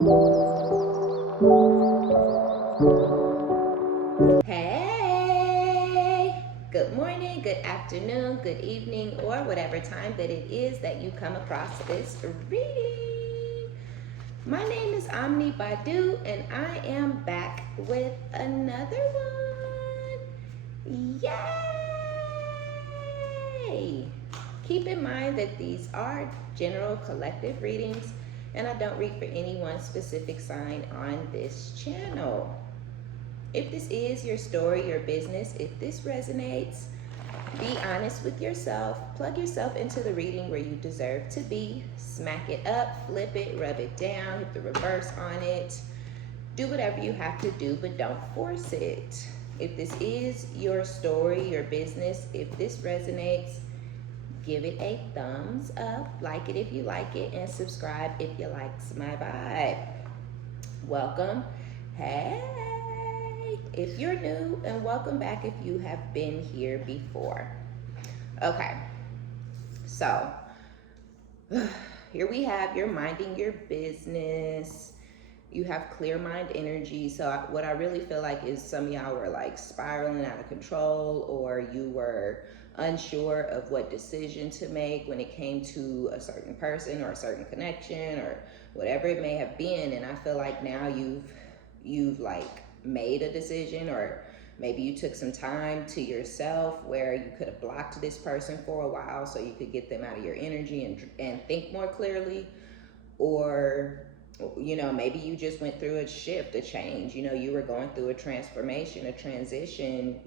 Hey, good morning, good afternoon, good evening, or whatever time that it is that you come across this reading. My name is OmniBadu, and I am back with another one. Yay! Keep in mind that these are general collective readings, and I don't read for any one specific sign on this channel. If this is your story, your business, if this resonates, be honest with yourself. Plug yourself into the reading where you deserve to be. Smack it up, flip it, rub it down, hit the reverse on it. Do whatever you have to do, but don't force it. If this is your story, your business, if this resonates, give it a thumbs up. Like it if you like it, and subscribe if you like my vibe. Welcome. Hey. If you're new, and welcome back if you have been here before. Okay, so here we have you're minding your business. You have clear mind energy. So what I really feel like is some of y'all were like spiraling out of control, or you were unsure of what decision to make when it came to a certain person or a certain connection or whatever it may have been. And I feel like now you've like made a decision, or maybe you took some time to yourself where you could have blocked this person for a while so you could get them out of your energy and think more clearly. Or maybe you just went through a shift, a change. You were going through a transformation, a transition.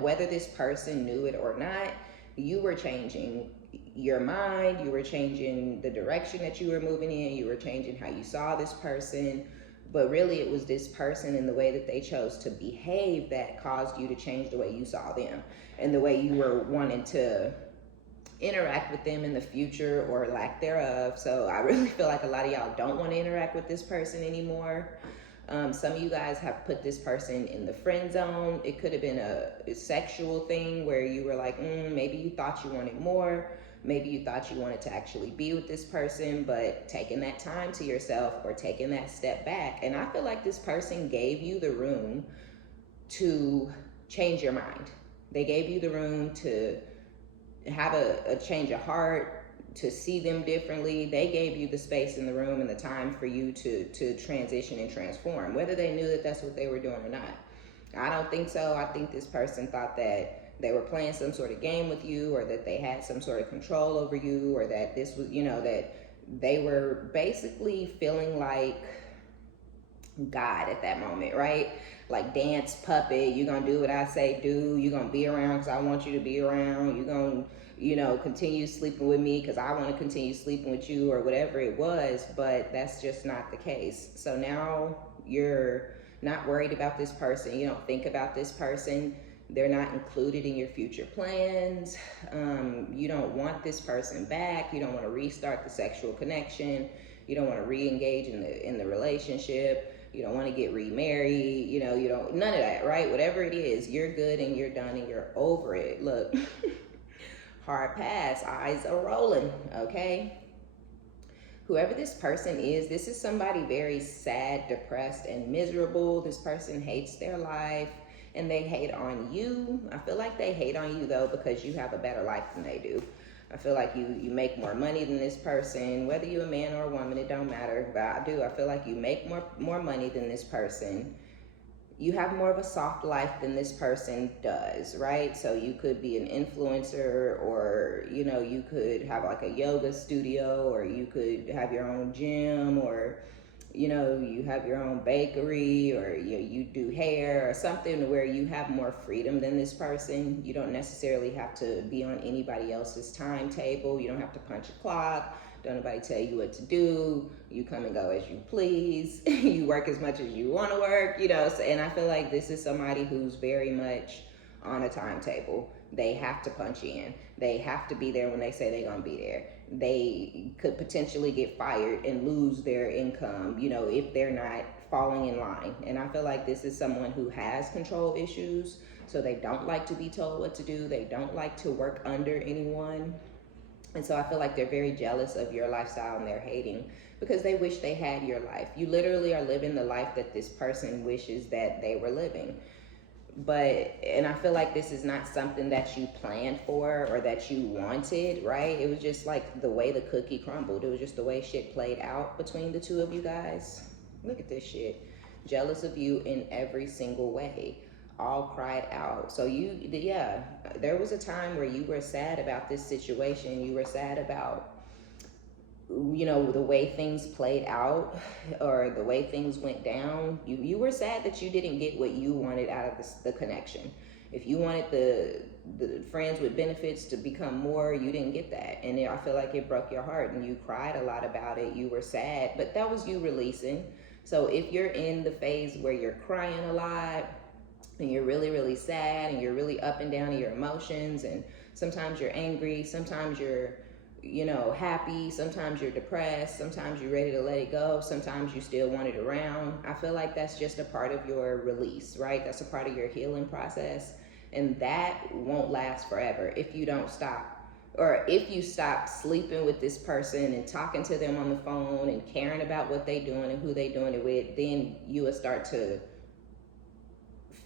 Whether this person knew it or not, you were changing your mind, you were changing the direction that you were moving in, you were changing how you saw this person. But really, it was this person and the way that they chose to behave that caused you to change the way you saw them and the way you were wanting to interact with them in the future, or lack thereof. So I really feel like a lot of y'all don't want to interact with this person anymore. Some of you guys have put this person in the friend zone. It could have been a sexual thing where you were like, maybe you thought you wanted more. Maybe you thought you wanted to actually be with this person, but taking that time to yourself or taking that step back. And I feel like this person gave you the room to change your mind. They gave you the room to have a change of heart, to see them differently. They gave you the space in the room and the time for you to transition and transform, whether they knew that that's what they were doing or not. I don't think so. I think this person thought that they were playing some sort of game with you, or that they had some sort of control over you, or that this was, that they were basically feeling like God at that moment, right? Like dance puppet. You're gonna do what I say do. You're gonna be around because I want you to be around. You're gonna continue sleeping with me because I want to continue sleeping with you, or whatever it was. But that's just not the case. So now you're not worried about this person. You don't think about this person. They're not included in your future plans. You don't want this person back. You don't want to restart the sexual connection. You don't want to re-engage in the relationship. You don't want to get remarried. You don't, none of that, right? Whatever it is, you're good and you're done and you're over it. Look, hard pass, eyes are rolling, okay? Whoever this person is, this is somebody very sad, depressed, and miserable. This person hates their life and they hate on you. I feel like they hate on you though because you have a better life than they do. I feel like you make more money than this person, whether you're a man or a woman, it don't matter. But I feel like you make more money than this person. You have more of a soft life than this person does, right? So you could be an influencer, or you could have like a yoga studio, or you could have your own gym, or you have your own bakery, or you do hair or something where you have more freedom than this person. You don't necessarily have to be on anybody else's timetable. You don't have to punch a clock. Don't nobody tell you what to do. You come and go as you please. You work as much as you want to work, and I feel like this is somebody who's very much on a timetable. They have to punch in. They have to be there when they say they're going to be there. They could potentially get fired and lose their income, if they're not falling in line. And I feel like this is someone who has control issues. So they don't like to be told what to do. They don't like to work under anyone. And so I feel like they're very jealous of your lifestyle and they're hating because they wish they had your life. You literally are living the life that this person wishes that they were living. And I feel like this is not something that you planned for or that you wanted, right? It was just like the way the cookie crumbled. It was just the way shit played out between the two of you guys. Look at this shit. Jealous of you in every single way. All cried out. So yeah, there was a time where you were sad about this situation. You were sad about, the way things played out or the way things went down. You were sad that you didn't get what you wanted out of the connection. If you wanted the friends with benefits to become more, you didn't get that. And I feel like it broke your heart and you cried a lot about it. You were sad, but that was you releasing. So if you're in the phase where you're crying a lot and you're really, really sad and you're really up and down in your emotions, and sometimes you're angry, sometimes you're happy, sometimes you're depressed, sometimes you're ready to let it go, sometimes you still want it around. I feel like that's just a part of your release, right? That's a part of your healing process. And that won't last forever if you don't stop. Or if you stop sleeping with this person and talking to them on the phone and caring about what they doing and who they doing it with, then you will start to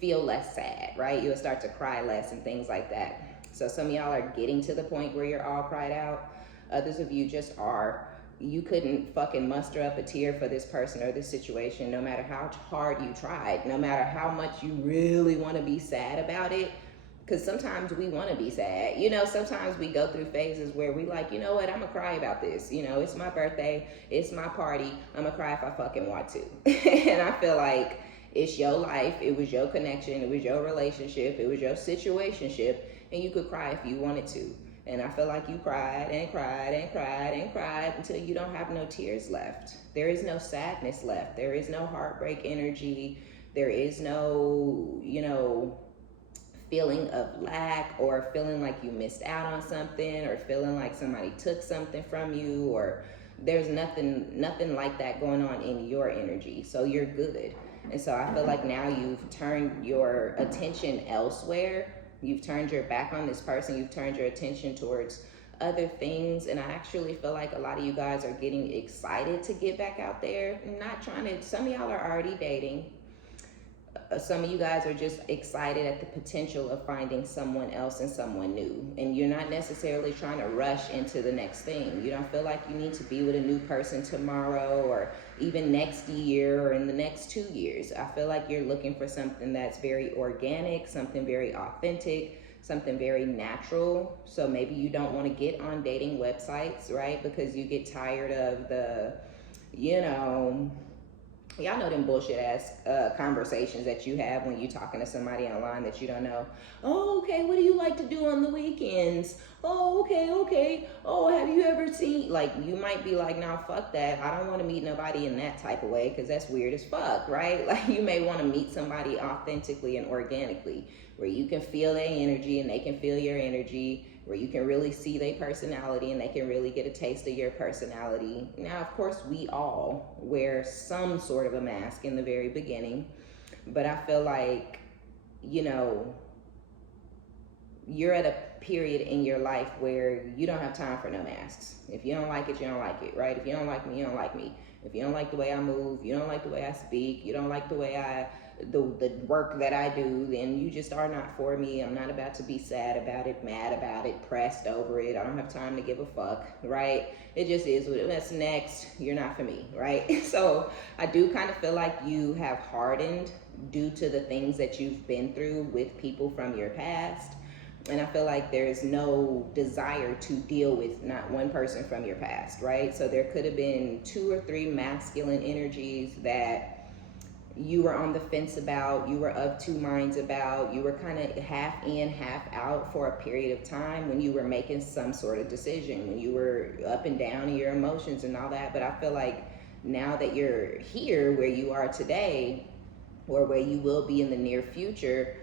feel less sad, right? You will start to cry less and things like that. So some of y'all are getting to the point where you're all cried out. Others of you just are. You couldn't fucking muster up a tear for this person or this situation, no matter how hard you tried, no matter how much you really want to be sad about it. Because sometimes we want to be sad. Sometimes we go through phases where we like, you know what, I'm going to cry about this. It's my birthday. It's my party. I'm going to cry if I fucking want to. And I feel like it's your life. It was your connection. It was your relationship. It was your situationship. And you could cry if you wanted to. And I feel like you cried and cried and cried and cried until you don't have no tears left. There is no sadness left. There is no heartbreak energy. There is no, feeling of lack or feeling like you missed out on something or feeling like somebody took something from you, or there's nothing like that going on in your energy. So you're good. And so I feel like now you've turned your attention elsewhere. You've turned your back on this person. You've turned your attention towards other things. And I actually feel like a lot of you guys are getting excited to get back out there. Some of y'all are already dating. Some of you guys are just excited at the potential of finding someone else and someone new. And you're not necessarily trying to rush into the next thing. You don't feel like you need to be with a new person tomorrow or even next year or in the next 2 years. I feel like you're looking for something that's very organic, something very authentic, something very natural. So maybe you don't want to get on dating websites, right? Because you get tired of the, y'all know them bullshit ass conversations that you have when you talking to somebody online that you don't know. Oh, okay, what do you like to do on the weekends? Oh, okay. Oh, have you ever seen, like, you might be like, nah, fuck that. I don't want to meet nobody in that type of way because that's weird as fuck, right? Like, you may want to meet somebody authentically and organically where you can feel their energy and they can feel your energy, where you can really see their personality and they can really get a taste of your personality. Now, of course, we all wear some sort of a mask in the very beginning, but I feel like, you're at a period in your life where you don't have time for no masks. If you don't like it, you don't like it, right? If you don't like me, you don't like me. If you don't like the way I move, you don't like the way I speak, you don't like the way the work that I do, then you just are not for me. I'm not about to be sad about it, mad about it, pressed over it. I don't have time to give a fuck, right? It just is what it is. That's next. You're not for me, right? So I do kind of feel like you have hardened due to the things that you've been through with people from your past. And I feel like there's no desire to deal with not one person from your past, right? So there could have been 2 or 3 masculine energies that you were on the fence about, you were of 2 minds about, you were kind of half in, half out for a period of time when you were making some sort of decision, when you were up and down in your emotions and all that. But I feel like now that you're here where you are today, or where you will be in the near future,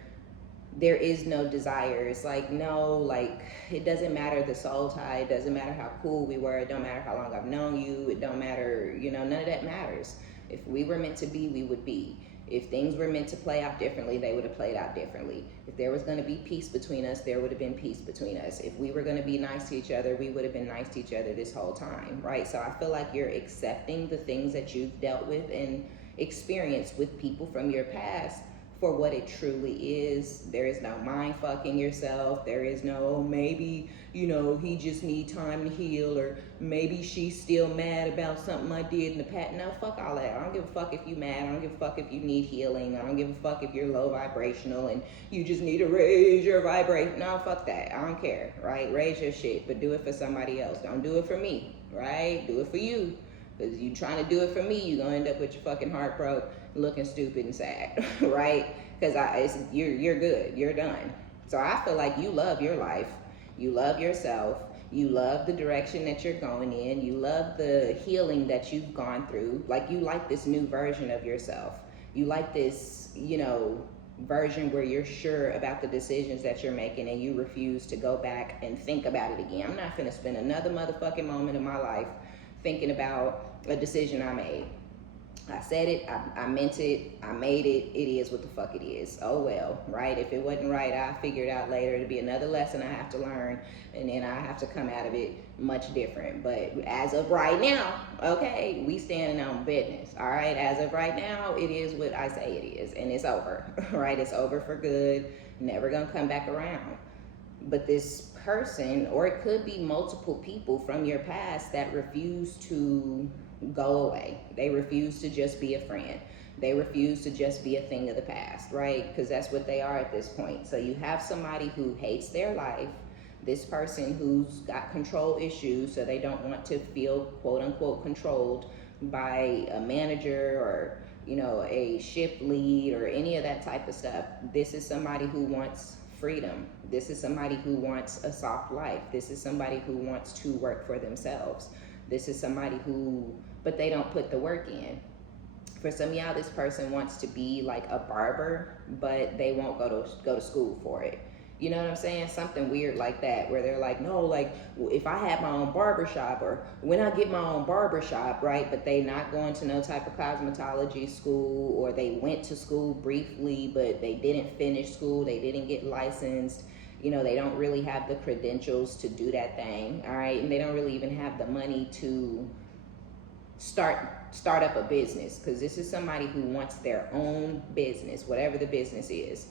there is no desire. It's like, no, like, it doesn't matter the soul tie, it doesn't matter how cool we were, it don't matter how long I've known you, it don't matter, none of that matters. If we were meant to be, we would be. If things were meant to play out differently, they would have played out differently. If there was going to be peace between us, there would have been peace between us. If we were going to be nice to each other, we would have been nice to each other this whole time, right? So I feel like you're accepting the things that you've dealt with and experienced with people from your past for what it truly is. There is no mind fucking yourself. There is no maybe, he just need time to heal, or maybe she's still mad about something I did in the past. No, fuck all that. I don't give a fuck if you mad. I don't give a fuck if you need healing. I don't give a fuck if you're low vibrational and you just need to raise your vibration. No, fuck that. I don't care, right? Raise your shit, but do it for somebody else. Don't do it for me, right? Do it for you. Because you trying to do it for me, you're going to end up with your fucking heart broke, looking stupid and sad, right? Because you're good. You're done. So I feel like you love your life. You love yourself. You love the direction that you're going in. You love the healing that you've gone through. Like, you like this new version of yourself. You like this, version where you're sure about the decisions that you're making and you refuse to go back and think about it again. I'm not finna spend another motherfucking moment of my life thinking about a decision I made. I said it, I meant it, I made it, it is what the fuck it is. Oh well, right? If it wasn't right, I'll figure it out later. It'll be another lesson I have to learn, and then I have to come out of it much different. But as of right now, okay, we standing on business, all right? As of right now, it is what I say it is, and it's over, right? It's over for good, never gonna come back around. But this person, or it could be multiple people from your past that refuse to go away. They refuse to just be a friend. They refuse to just be a thing of the past, right? Because that's what they are at this point. So you have somebody who hates their life, this person who's got control issues, so they don't want to feel quote unquote controlled by a manager or a shift lead or any of that type of stuff. This is somebody who wants freedom. This is somebody who wants a soft life. This is somebody who wants to work for themselves. This is somebody but they don't put the work in. For some of y'all, this person wants to be like a barber, but they won't go to school for it. You know what I'm saying? Something weird like that, where they're like, no, like if I have my own barbershop, or when I get my own barbershop, right? But they not going to no type of cosmetology school, or they went to school briefly, but they didn't finish school. They didn't get licensed. They don't really have the credentials to do that thing, all right? And they don't really even have the money to start up a business, because this is somebody who wants their own business, whatever the business is.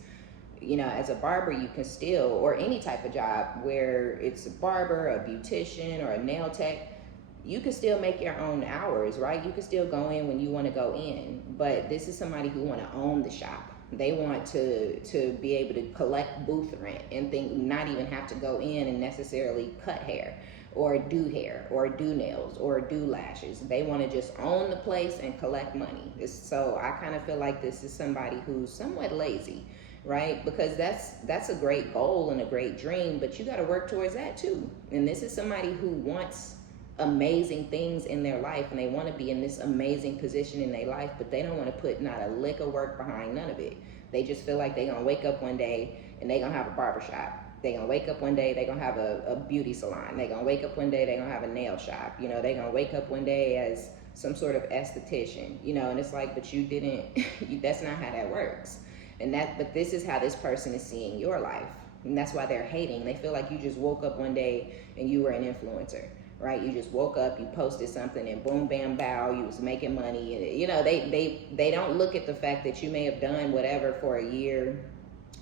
As a barber, you can still, or any type of job where it's a barber, a beautician, or a nail tech, you can still make your own hours, right? You can still go in when you want to go in. But this is somebody who want to own the shop. They want to be able to collect booth rent and not even have to go in and necessarily cut hair or do nails or do lashes. They want to just own the place and collect money. So I kind of feel like this is somebody who's somewhat lazy, right? Because that's a great goal and a great dream, but you got to work towards that too. And this is somebody who wants amazing things in their life, and they want to be in this amazing position in their life, but they don't want to put not a lick of work behind none of it. They just feel like they're going to wake up one day and they're going to have a barbershop. They're going to wake up one day, they're going to have a beauty salon. They're going to wake up one day, they're going to have a nail shop. They're going to wake up one day as some sort of esthetician, and it's like, but you didn't, that's not how that works. But this is how this person is seeing your life. And that's why they're hating. They feel like you just woke up one day and you were an influencer, right? You just woke up, you posted something, and boom, bam, bow, you was making money. And they don't look at the fact that you may have done whatever for a year,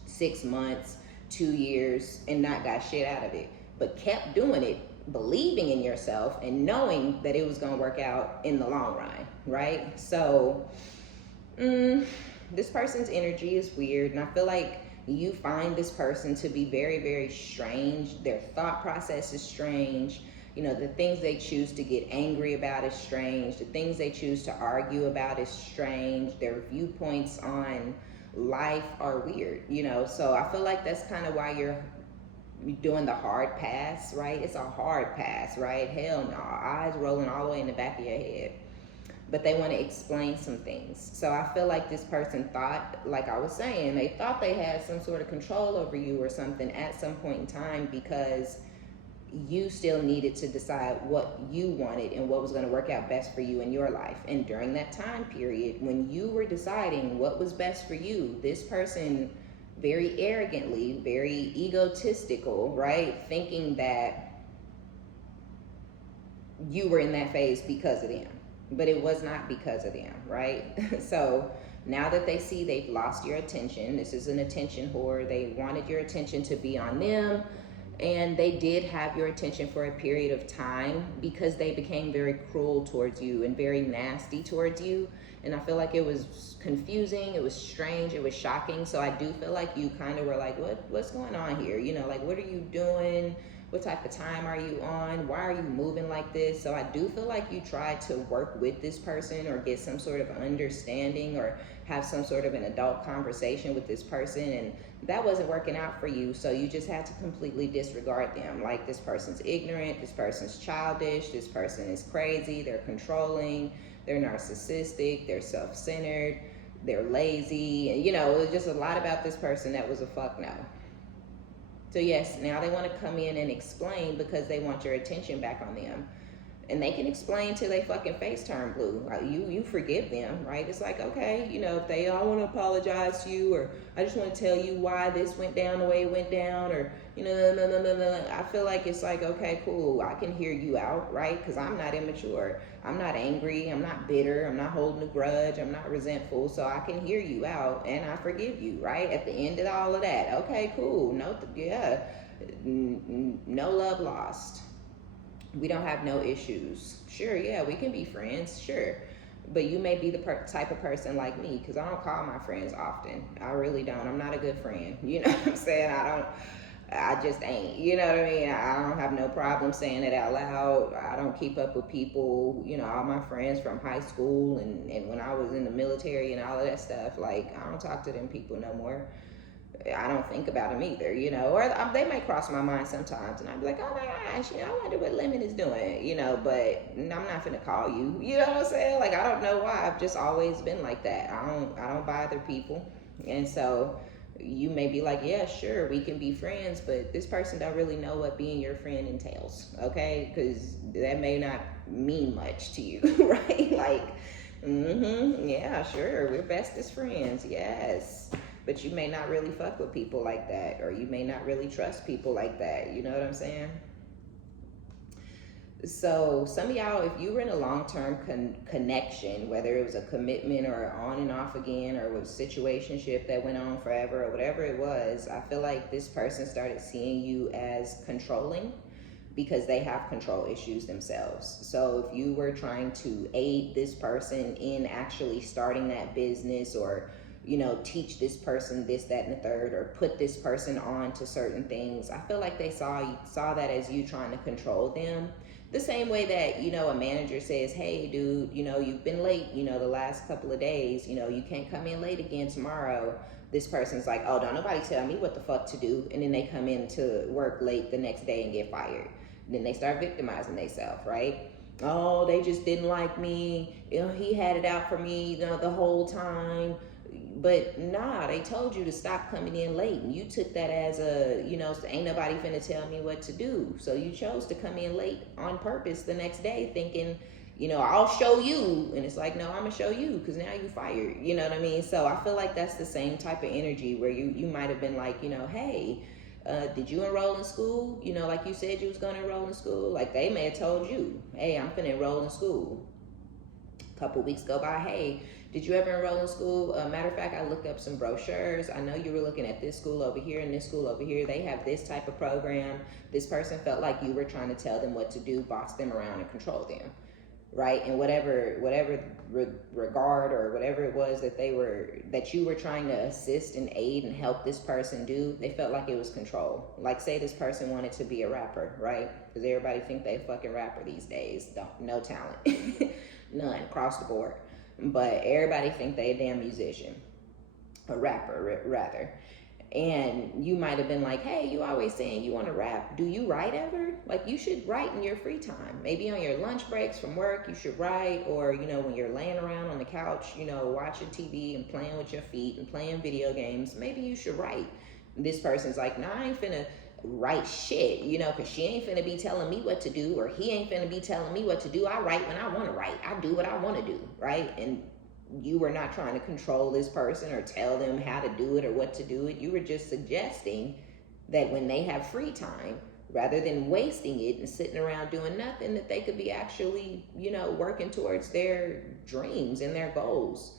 6 months, 2 years, and not got shit out of it, but kept doing it, believing in yourself and knowing that it was going to work out in the long run, right? So this person's energy is weird, and I feel like you find this person to be very, very strange. Their thought process is strange. The things they choose to get angry about is strange. The things they choose to argue about is strange. Their viewpoints on life are weird, So I feel like that's kind of why you're doing the hard pass, right? It's a hard pass, right? Hell no, eyes rolling all the way in the back of your head. But they want to explain some things. So I feel like this person thought, like I was saying, they thought they had some sort of control over you or something at some point in time, because you still needed to decide what you wanted and what was going to work out best for you in your life. And during that time period, when you were deciding what was best for you, this person very arrogantly, very egotistical, right, thinking that you were in that phase because of them, but it was not because of them, right? So now that they see they've lost your attention, this is an attention whore, they wanted your attention to be on them, and they did have your attention for a period of time because they became very cruel towards you and very nasty towards you. And I feel like it was confusing, it was strange, it was shocking. So I do feel like you kind of were like, what's going on here? You know, like, what are you doing? What type of time are you on? Why are you moving like this? So I do feel like you tried to work with this person or get some sort of understanding or have some sort of an adult conversation with this person, and that wasn't working out for you. So you just had to completely disregard them. Like, this person's ignorant, this person's childish, this person is crazy, they're controlling, they're narcissistic, they're self-centered, they're lazy. You know, it was just a lot about this person that was a fuck no. So yes, now they want to come in and explain because they want your attention back on them. And they can explain till they fucking face turn blue. You forgive them, right? It's like, okay, you know, if they all want to apologize to you, or I just want to tell you why this went down the way it went down, or, you know, no. I feel like it's like, okay, cool, I can hear you out, right? Because I'm not immature. I'm not angry. I'm not bitter. I'm not holding a grudge. I'm not resentful. So I can hear you out and I forgive you, right? At the end of all of that, okay, cool. No love lost. We don't have no issues. Sure, yeah, we can be friends, sure. But you may be the type of person like me, because I don't call my friends often. I really don't. I'm not a good friend. You know what I'm saying? I just ain't. You know what I mean? I don't have no problem saying it out loud. I don't keep up with people. You know, all my friends from high school and when I was in the military and all of that stuff, like, I don't talk to them people no more. I don't think about them either, you know, or they might cross my mind sometimes, and I'd be like, oh my gosh, you know, I wonder what Lemon is doing, you know, but I'm not finna call you, you know what I'm saying? Like, I don't know why. I've just always been like that. I don't bother people, and so you may be like, yeah, sure, we can be friends, but this person don't really know what being your friend entails, okay? Because that may not mean much to you, right? Like, yeah, sure, we're bestest friends, yes. But you may not really fuck with people like that, or you may not really trust people like that. You know what I'm saying? So some of y'all, if you were in a long-term connection, whether it was a commitment or on and off again, or was a situationship that went on forever or whatever it was, I feel like this person started seeing you as controlling because they have control issues themselves. So if you were trying to aid this person in actually starting that business, or, you know, teach this person this, that, and the third, or put this person on to certain things, I feel like they saw that as you trying to control them. The same way that, you know, a manager says, hey, dude, you know, you've been late, you know, the last couple of days, you know, you can't come in late again tomorrow. This person's like, oh, don't nobody tell me what the fuck to do. And then they come in to work late the next day and get fired. Then they start victimizing themselves, right? Oh, they just didn't like me. You know, he had it out for me, you know, the whole time. But nah, they told you to stop coming in late, and you took that as a, you know, ain't nobody finna tell me what to do. So you chose to come in late on purpose the next day, thinking, you know, I'll show you. And it's like, no, I'm gonna show you because now you fired. You know what I mean? So I feel like that's the same type of energy where you might have been like, you know, hey, did you enroll in school? You know, like you said you was gonna enroll in school. Like, they may have told you, hey, I'm finna enroll in school. A couple weeks go by, hey, did you ever enroll in school? Matter of fact, I looked up some brochures. I know you were looking at this school over here and this school over here. They have this type of program. This person felt like you were trying to tell them what to do, boss them around, and control them, right? And whatever regard or whatever it was that you were trying to assist and aid and help this person do, they felt like it was control. Like, say this person wanted to be a rapper, right? Because everybody think they a fucking rapper these days. No talent, none across the board. But everybody think they a damn musician, a rapper rather. And you might have been like, hey, you always saying you want to rap. Do you write ever? Like, you should write in your free time. Maybe on your lunch breaks from work, you should write. Or, you know, when you're laying around on the couch, you know, watching TV and playing with your feet and playing video games, maybe you should write. This person's like, nah, I ain't finna right shit, you know, because she ain't finna be telling me what to do, or he ain't finna be telling me what to do. I write when I want to write. I do what I want to do, right? And you were not trying to control this person or tell them how to do it or what to do it. You were just suggesting that when they have free time, rather than wasting it and sitting around doing nothing, that they could be actually, you know, working towards their dreams and their goals.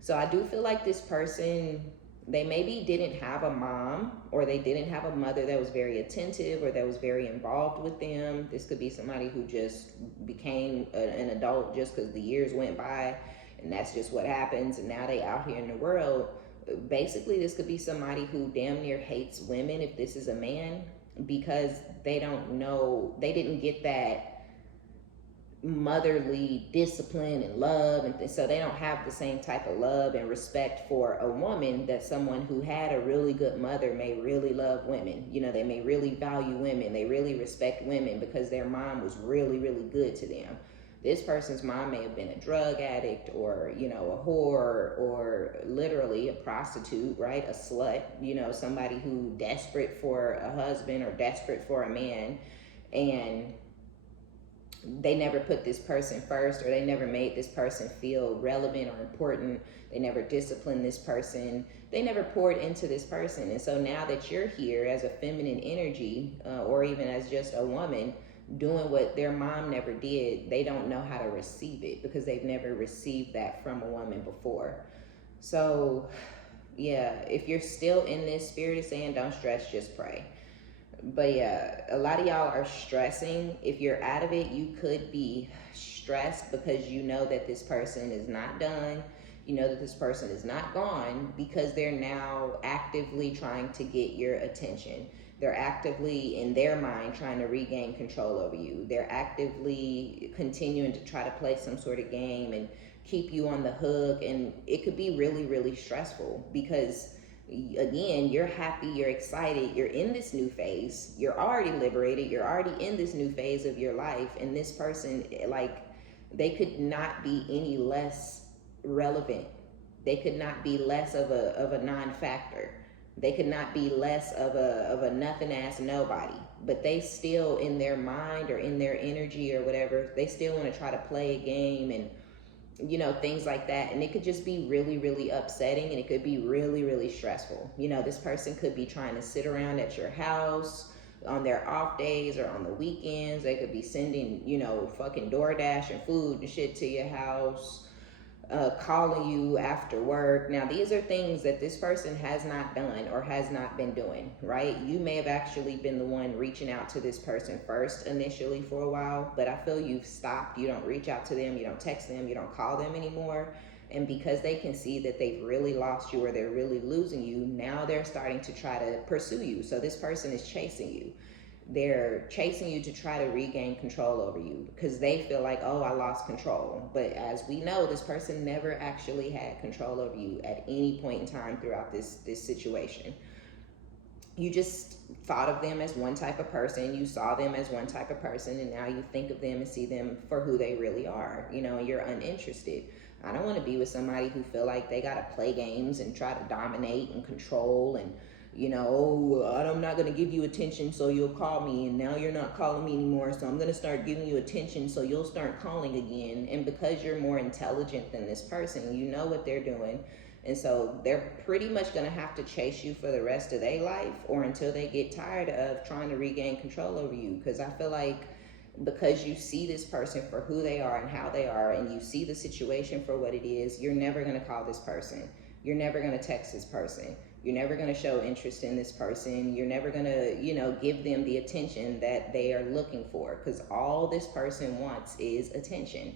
So I do feel like this person, they maybe didn't have a mom, or they didn't have a mother that was very attentive or that was very involved with them. This could be somebody who just became an adult just because the years went by, and that's just what happens, and now they out here in the world. Basically, this could be somebody who damn near hates women, if this is a man, because they don't know, they didn't get that motherly discipline and love, and so they don't have the same type of love and respect for a woman that someone who had a really good mother may really love women. You know, they may really value women, they really respect women because their mom was really, really good to them. This person's mom may have been a drug addict, or, you know, a whore, or literally a prostitute, right? A slut, you know, somebody who desperate for a husband or desperate for a man, and they never put this person first, or they never made this person feel relevant or important. They never disciplined this person. They never poured into this person. And so now that you're here as a feminine energy, or even as just a woman, doing what their mom never did, they don't know how to receive it because they've never received that from a woman before. So yeah, if you're still in this, spirit is saying don't stress, just pray. But yeah, a lot of y'all are stressing. If you're out of it, you could be stressed because you know that this person is not done. You know that this person is not gone, because they're now actively trying to get your attention. They're actively, in their mind, trying to regain control over you. They're actively continuing to try to play some sort of game and keep you on the hook. And it could be really, really stressful because, again, you're happy, you're excited, you're in this new phase, you're already liberated, you're already in this new phase of your life, and this person, like, they could not be any less relevant. They could not be less of a non-factor. They could not be less of a nothing ass nobody. But they still, in their mind or in their energy or whatever, they still want to try to play a game and, you know, things like that. And it could just be really, really upsetting, and it could be really, really stressful. You know, this person could be trying to sit around at your house on their off days or on the weekends. They could be sending, you know, fucking DoorDash and food and shit to your house, calling you after work. Now, these are things that this person has not done or has not been doing, right? You may have actually been the one reaching out to this person first initially for a while, but I feel you've stopped. You don't reach out to them, you don't text them, you don't call them anymore. And because they can see that they've really lost you or they're really losing you, now they're starting to try to pursue you. So this person is chasing you. They're chasing you to try to regain control over you because they feel like, oh, I lost control. But as we know, this person never actually had control over you at any point in time throughout this situation. You just thought of them as one type of person. You saw them as one type of person, and now you think of them and see them for who they really are, you know, and you're uninterested. I don't want to be with somebody who feel like they got to play games and try to dominate and control and, you know, oh, I'm not going to give you attention, so you'll call me, and now you're not calling me anymore, so I'm going to start giving you attention, so you'll start calling again. And because you're more intelligent than this person, you know what they're doing, and so they're pretty much going to have to chase you for the rest of their life, or until they get tired of trying to regain control over you. Because I feel like, because you see this person for who they are and how they are, and you see the situation for what it is, you're never going to call this person. You're never going to text this person. You're never going to show interest in this person. You're never going to, you know, give them the attention that they are looking for, because all this person wants is attention.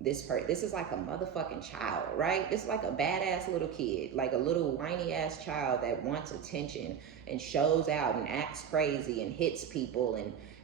This is like a motherfucking child, right? This is like a badass little kid, like a little whiny ass child that wants attention and shows out and acts crazy and hits people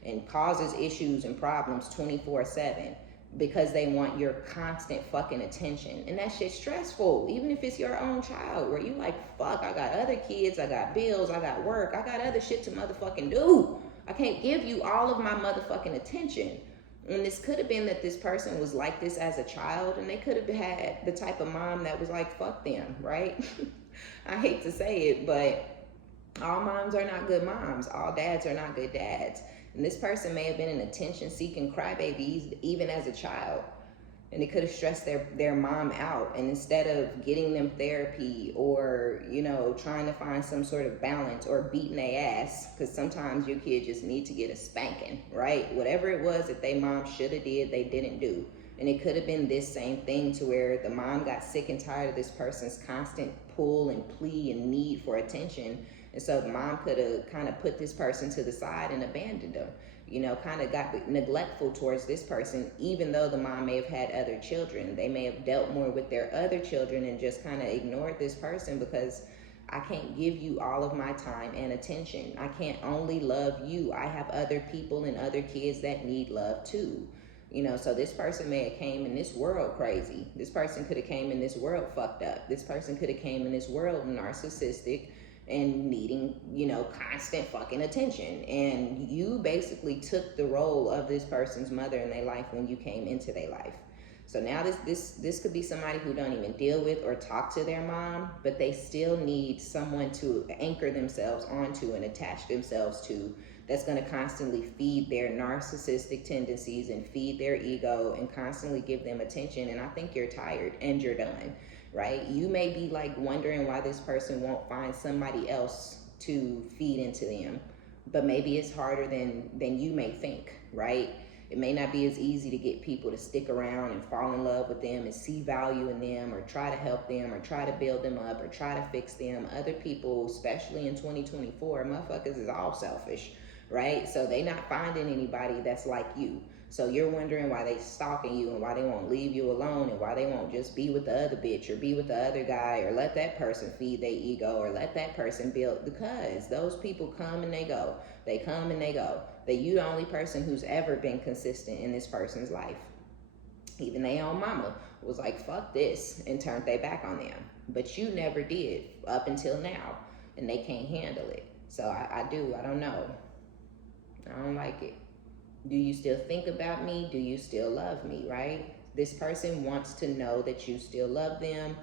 and causes issues and problems 24/7. Because they want your constant fucking attention. And that shit's stressful, even if it's your own child, where you like, fuck, I got other kids, I got bills, I got work, I got other shit to motherfucking do. I can't give you all of my motherfucking attention. And this could have been that this person was like this as a child, and they could have had the type of mom that was like, fuck them, right? I hate to say it, but All moms are not good moms. All dads are not good dads. And this person may have been an attention-seeking crybaby even as a child. And it could have stressed their mom out. And instead of getting them therapy or, you know, trying to find some sort of balance or beating their ass, because sometimes your kid just need to get a spanking, right? Whatever it was that they mom should have did, they didn't do. And it could have been this same thing to where the mom got sick and tired of this person's constant pull and plea and need for attention. And so the mom could have kind of put this person to the side and abandoned them, you know, kind of got neglectful towards this person, even though the mom may have had other children. They may have dealt more with their other children and just kind of ignored this person because I can't give you all of my time and attention. I can't only love you. I have other people and other kids that need love too. You know, so this person may have came in this world crazy. This person could have came in this world fucked up. This person could have came in this world narcissistic and needing, you know, constant fucking attention. And you basically took the role of this person's mother in their life when you came into their life. So now this could be somebody who don't even deal with or talk to their mom, but they still need someone to anchor themselves onto and attach themselves to, that's going to constantly feed their narcissistic tendencies and feed their ego and constantly give them attention. And I think you're tired and you're done, right? You may be like wondering why this person won't find somebody else to feed into them, but maybe it's harder than you may think, right? It may not be as easy to get people to stick around and fall in love with them and see value in them or try to help them or try to build them up or try to fix them. Other people, especially in 2024, motherfuckers is all selfish, right? So they not finding anybody that's like you. So you're wondering why they stalking you and why they won't leave you alone and why they won't just be with the other bitch or be with the other guy or let that person feed their ego or let that person build, because those people come and they go. They come and they go. That you the only person who's ever been consistent in this person's life. Even their own mama was like, fuck this, and turned their back on them. But you never did up until now, and they can't handle it. So I don't know. I don't like it. Do you still think about me? Do you still love me, right? This person wants to know that you still love them.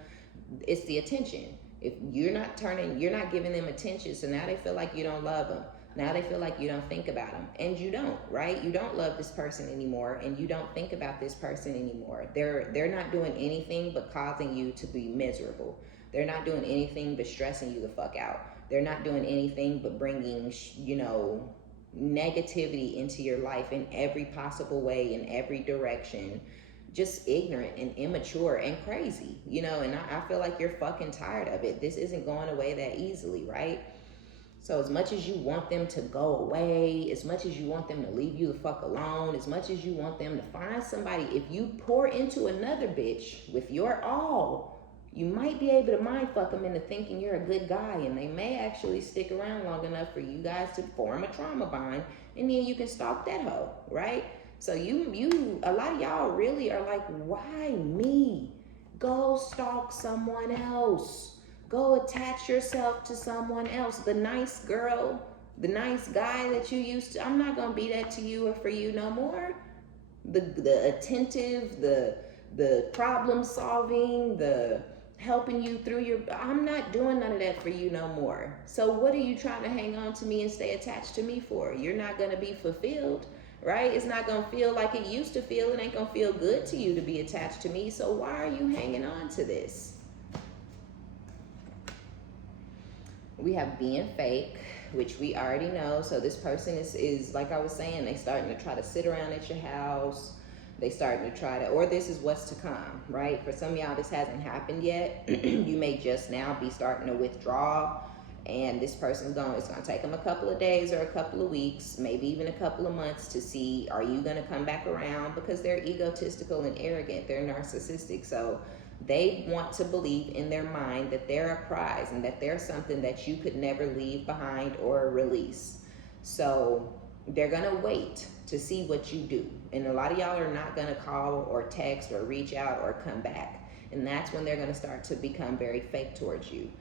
It's the attention. If you're not giving them attention, so now they feel like you don't love them. Now they feel like you don't think about them, and you don't, right? You don't love this person anymore, and you don't think about this person anymore. They're not doing anything but causing you to be miserable. They're not doing anything but stressing you the fuck out. They're not doing anything but bringing, you know, negativity into your life in every possible way, in every direction. Just ignorant and immature and crazy, you know, and I feel like you're fucking tired of it. This isn't going away that easily, right? So as much as you want them to go away, as much as you want them to leave you the fuck alone, as much as you want them to find somebody, if you pour into another bitch with your all, you might be able to mind fuck them into thinking you're a good guy, and they may actually stick around long enough for you guys to form a trauma bond, and then you can stalk that hoe, right? So a lot of y'all really are like, why me? Go stalk someone else. Go attach yourself to someone else. The nice girl, the nice guy that you used to, I'm not gonna be that to you or for you no more. The attentive, the problem solving, the helping you through I'm not doing none of that for you no more. So what are you trying to hang on to me and stay attached to me for? You're not gonna be fulfilled, right? It's not gonna feel like it used to feel. It ain't gonna feel good to you to be attached to me. So why are you hanging on to this? We have being fake, which we already know. So this person is like I was saying, they starting to try to sit around at your house. They starting to try to, or this is what's to come, right? For some of y'all, this hasn't happened yet. You may just now be starting to withdraw, and this person's it's gonna take them a couple of days or a couple of weeks, maybe even a couple of months to see, are you gonna come back around? Because they're egotistical and arrogant, they're narcissistic. So they want to believe in their mind that they're a prize and that they're something that you could never leave behind or release. So they're gonna wait to see what you do. And a lot of y'all are not gonna call or text or reach out or come back. And that's when they're gonna start to become very fake towards you.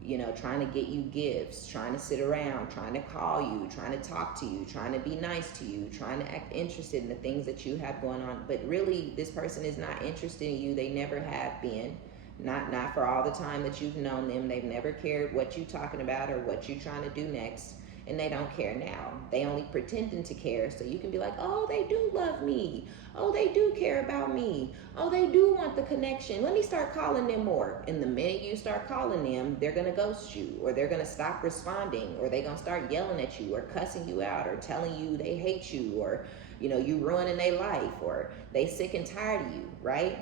You know, trying to get you gifts, trying to sit around, trying to call you, trying to talk to you, trying to be nice to you, trying to act interested in the things that you have going on. But really, this person is not interested in you. They never have been. Not for all the time that you've known them. They've never cared what you're talking about or what you're trying to do next. And they don't care now. They only pretending to care. So you can be like, oh, they do love me. Oh, they do care about me. Oh, they do want the connection. Let me start calling them more. And the minute you start calling them, they're going to ghost you, or they're going to stop responding, or they're going to start yelling at you or cussing you out or telling you they hate you, or, you know, you ruining their life, or they sick and tired of you, right?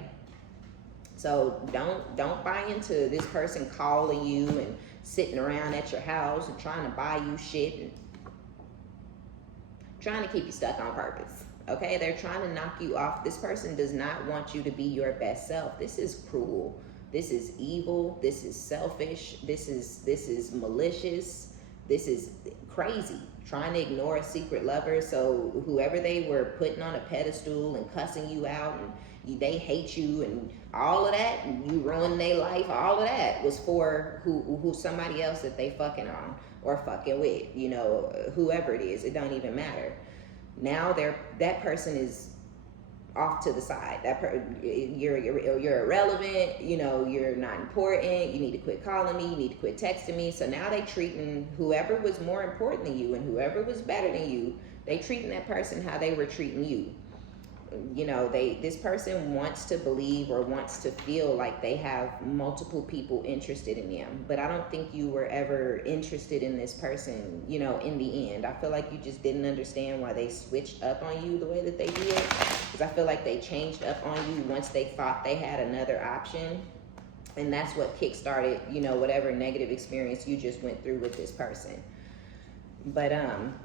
So don't buy into this person calling you and sitting around at your house and trying to buy you shit and trying to keep you stuck on purpose. Okay, they're trying to knock you off. This person does not want you to be your best self. This is cruel. This is evil. This is selfish. This is malicious. This is crazy. Trying to ignore a secret lover. So whoever they were putting on a pedestal and cussing you out and they hate you and all of that, and you ruin their life, all of that was for who somebody else that they fucking on or fucking with, you know, whoever it is, it don't even matter. Now that person is off to the side. You're irrelevant, you know, you're not important, you need to quit calling me, you need to quit texting me. So now they treating whoever was more important than you and whoever was better than you, they treating that person how they were treating you. You know, this person wants to believe or wants to feel like they have multiple people interested in them, but I don't think you were ever interested in this person, you know, in the end. I feel like you just didn't understand why they switched up on you the way that they did, because I feel like they changed up on you once they thought they had another option, and that's what kickstarted, you know, whatever negative experience you just went through with this person. But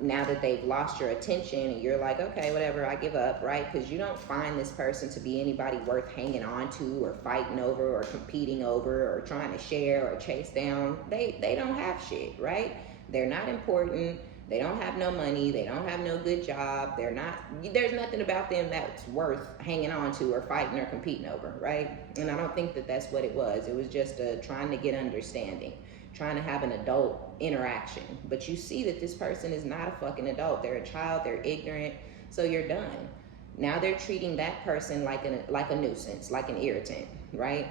now that they've lost your attention and you're like, okay, whatever, I give up, right? Because you don't find this person to be anybody worth hanging on to or fighting over or competing over or trying to share or chase down. They don't have shit, right? They're not important. They don't have no money. They don't have no good job. There's nothing about them that's worth hanging on to or fighting or competing over, right? And I don't think that that's what it was. It was just trying to get understanding, trying to have an adult interaction. But you see that this person is not a fucking adult. They're a child, they're ignorant, so you're done. Now they're treating that person like a nuisance, like an irritant, right?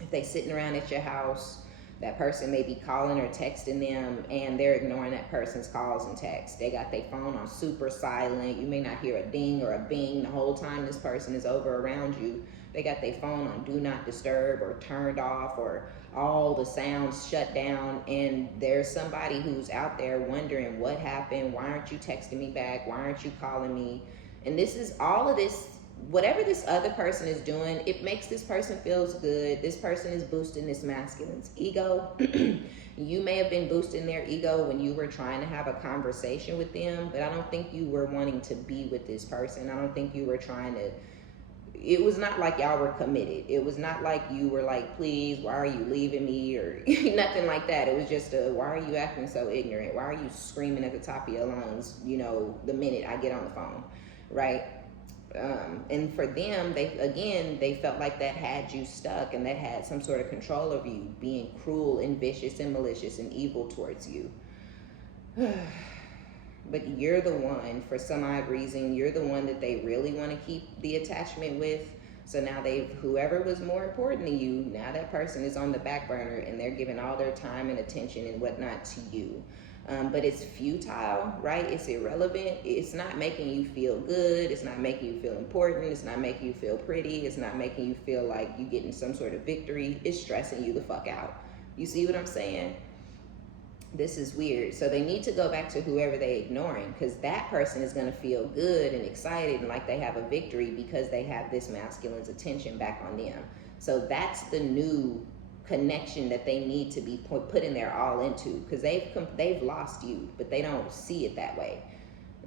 If they sitting around at your house, that person may be calling or texting them and they're ignoring that person's calls and texts. They got their phone on super silent. You may not hear a ding or a bing the whole time this person is over around you. They got their phone on do not disturb or turned off, or all the sounds shut down, and there's somebody who's out there wondering what happened, why aren't you texting me back, why aren't you calling me? And this is all of this, whatever this other person is doing, it makes this person feels good. This person is boosting this masculine's ego. You may have been boosting their ego when you were trying to have a conversation with them, but I don't think you were wanting to be with this person. I don't think you were trying to, it was not like y'all were committed. It was not like you were like, please, why are you leaving me, or nothing like that. It was just why are you acting so ignorant? Why are you screaming at the top of your lungs, you know, the minute I get on the phone, right? And for them, they felt like that had you stuck and that had some sort of control over you, being cruel and vicious and malicious and evil towards you. But you're the one, for some odd reason, you're the one that they really want to keep the attachment with. So now whoever was more important than you, now that person is on the back burner and they're giving all their time and attention and whatnot to you. But it's futile, right? It's irrelevant. It's not making you feel good. It's not making you feel important. It's not making you feel pretty. It's not making you feel like you're getting some sort of victory. It's stressing you the fuck out. You see what I'm saying? This is weird. So they need to go back to whoever they're ignoring, because that person is going to feel good and excited and like they have a victory because they have this masculine's attention back on them. So that's the new connection that they need to be putting their all into, because they've lost you, but they don't see it that way,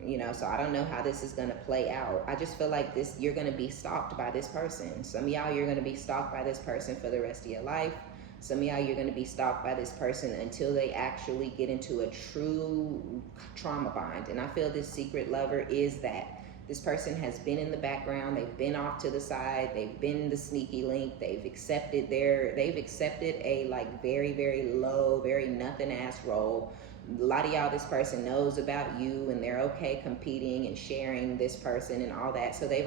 you know. So I don't know how this is going to play out. I just feel like you're going to be stalked by this person. Some of y'all, you're going to be stalked by this person for the rest of your life. Some of y'all, you're going to be stalked by this person until they actually get into a true trauma bond. And I feel this secret lover is that. This person has been in the background. They've been off to the side. They've been the sneaky link. They've accepted a like very, very low, very nothing ass role. A lot of y'all, this person knows about you and they're okay competing and sharing this person and all that. So they've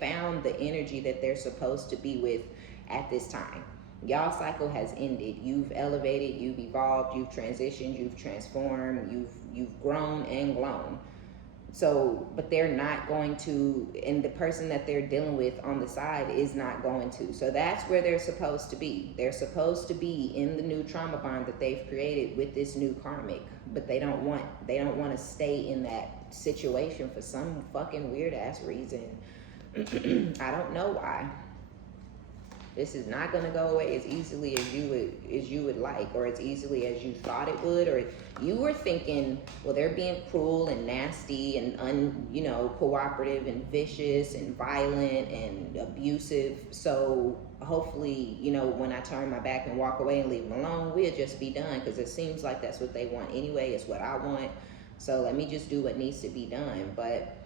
found the energy that they're supposed to be with at this time. Y'all cycle has ended. You've elevated, you've evolved, you've transitioned, you've transformed, you've grown and grown. So, but they're not going to, and the person that they're dealing with on the side is not going to. So that's where they're supposed to be. They're supposed to be in the new trauma bond that they've created with this new karmic, but they don't want to stay in that situation for some fucking weird ass reason. I don't know why. This is not going to go away as easily as you would like, or as easily as you thought it would, or you were thinking, well, they're being cruel and nasty and cooperative and vicious and violent and abusive. So hopefully, when I turn my back and walk away and leave them alone, we'll just be done, because it seems like that's what they want anyway. It's what I want. So let me just do what needs to be done. But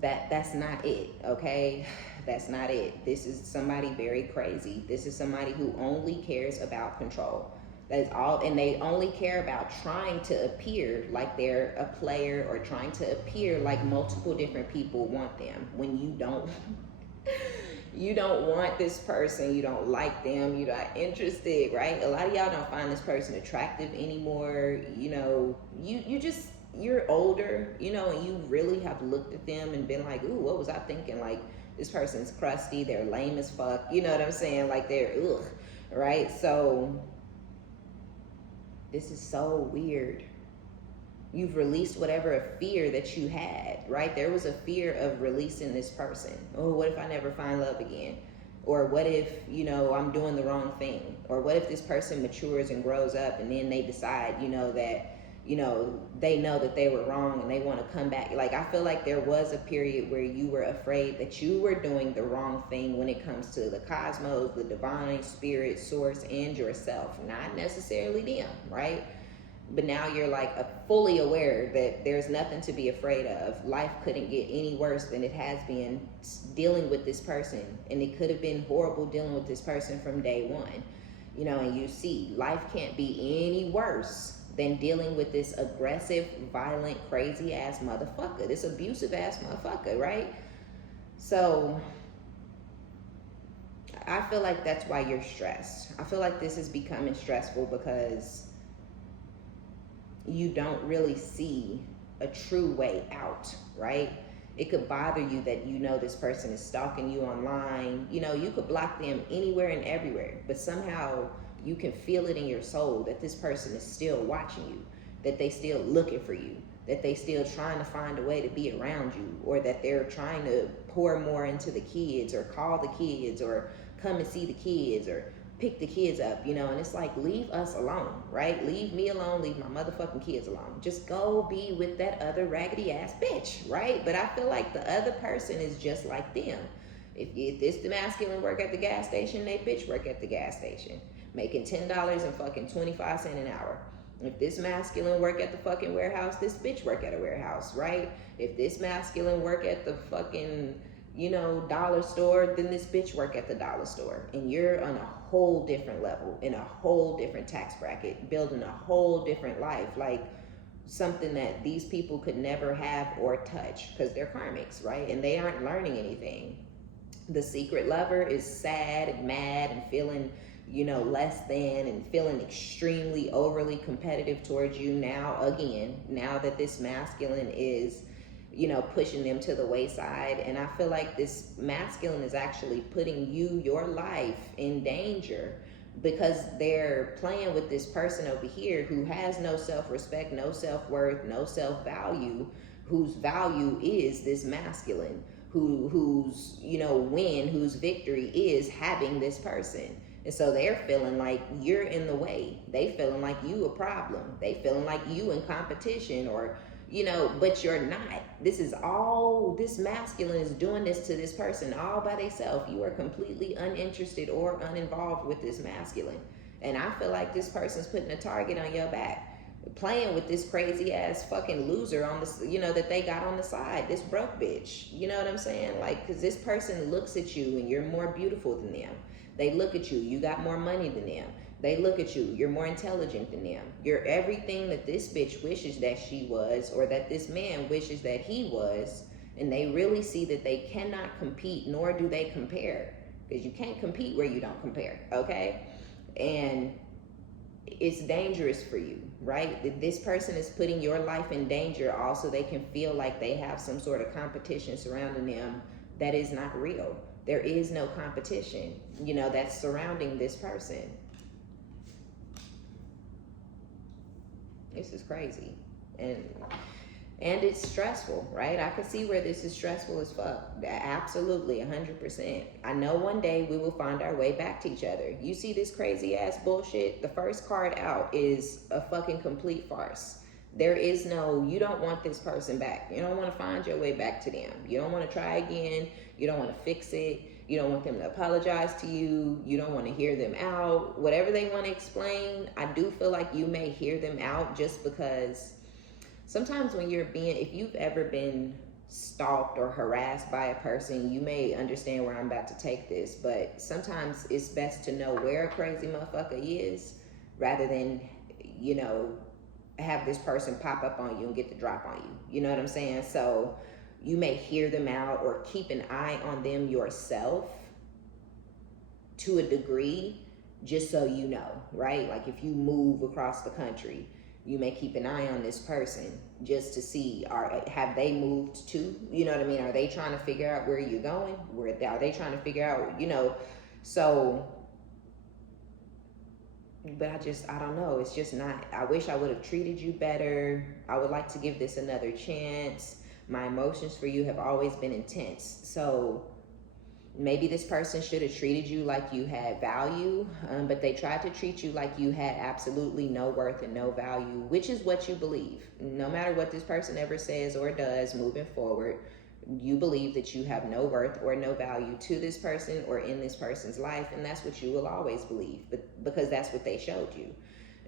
that's not it, okay? That's not it. This is somebody very crazy. This is somebody who only cares about control. That is all, and they only care about trying to appear like they're a player, or trying to appear like multiple different people want them, when you don't you don't want this person, you don't like them, you're not interested, right? A lot of y'all don't find this person attractive anymore. You're older, and you really have looked at them and been like, ooh, what was I thinking? Like, this person's crusty, they're lame as fuck, you know what I'm saying? Like, they're ugh, right? So this is so weird. You've released whatever fear that you had, right? There was a fear of releasing this person. Oh, what if I never find love again? Or what if, I'm doing the wrong thing? Or what if this person matures and grows up, and then they decide, that they know that they were wrong and they want to come back. Like, I feel like there was a period where you were afraid that you were doing the wrong thing when it comes to the cosmos, the divine, spirit, source, and yourself. Not necessarily them, right? But now you're like fully aware that there's nothing to be afraid of. Life couldn't get any worse than it has been dealing with this person. And it could have been horrible dealing with this person from day one. And you see, life can't be any worse than dealing with this aggressive, violent, crazy ass motherfucker, this abusive ass motherfucker, right? So I feel like that's why you're stressed. I feel like this is becoming stressful because you don't really see a true way out, right? It could bother you that this person is stalking you online. You could block them anywhere and everywhere, but somehow you can feel it in your soul that this person is still watching you, that they still looking for you, that they still trying to find a way to be around you, or that they're trying to pour more into the kids, or call the kids, or come and see the kids, or pick the kids up, and it's like, leave us alone, right? Leave me alone, leave my motherfucking kids alone. Just go be with that other raggedy ass bitch, right? But I feel like the other person is just like them. If this the masculine work at the gas station, they bitch work at the gas station, making $10 and fucking 25 cents an hour. If this masculine work at the fucking warehouse, this bitch work at a warehouse, right? If this masculine work at the fucking, dollar store, then this bitch work at the dollar store. And you're on a whole different level, in a whole different tax bracket, building a whole different life, like something that these people could never have or touch, because they're karmics, right? And they aren't learning anything. The secret lover is sad and mad and feeling less than, and feeling extremely overly competitive towards you now that this masculine is, pushing them to the wayside. And I feel like this masculine is actually putting your life in danger, because they're playing with this person over here who has no self-respect, no self-worth, no self-value, whose value is this masculine, whose whose victory is having this person. And so they're feeling like you're in the way. They feeling like you a problem. They feeling like you in competition, or, but you're not. This masculine is doing this to this person all by themselves. You are completely uninterested or uninvolved with this masculine. And I feel like this person's putting a target on your back, playing with this crazy ass fucking loser on this, that they got on the side, this broke bitch. You know what I'm saying? Like, because this person looks at you and you're more beautiful than them. They look at you, you got more money than them. They look at you, you're more intelligent than them. You're everything that this bitch wishes that she was, or that this man wishes that he was. And they really see that they cannot compete, nor do they compare. because you can't compete where you don't compare, okay? And it's dangerous for you, right? This person is putting your life in danger also. They can feel like they have some sort of competition surrounding them that is not real. There is no competition, you know, that's surrounding this person. This is crazy. And it's stressful, right? I can see where this is stressful as fuck. Absolutely, 100%. I know one day we will find our way back to each other. You see this crazy ass bullshit? The first card out is a fucking complete farce. There is no, you don't want this person back. You don't want to find your way back to them. You don't want to try again. You don't want to fix it. You don't want them to apologize to you. You don't want to hear them out. Whatever they want to explain, I do feel like you may hear them out, just because sometimes when you're being, if you've ever been stalked or harassed by a person, you may understand where I'm about to take this, but sometimes it's best to know where a crazy motherfucker is rather than, you know, have this person pop up on you and get the drop on you. You know what I'm saying? So you may hear them out or keep an eye on them yourself to a degree, just so you know, right? Like if you move across the country, you may keep an eye on this person just to see, have they moved too? You know what I mean? Are they trying to figure out where you're going? Are they trying to figure out, you know? So, but I don't know. It's just not, I wish I would have treated you better. I would like to give this another chance. My emotions for you have always been intense. So maybe this person should have treated you like you had value, but they tried to treat you like you had absolutely no worth and no value, which is what you believe. No matter what this person ever says or does moving forward, you believe that you have no worth or no value to this person or in this person's life, and that's what you will always believe, but because that's what they showed you.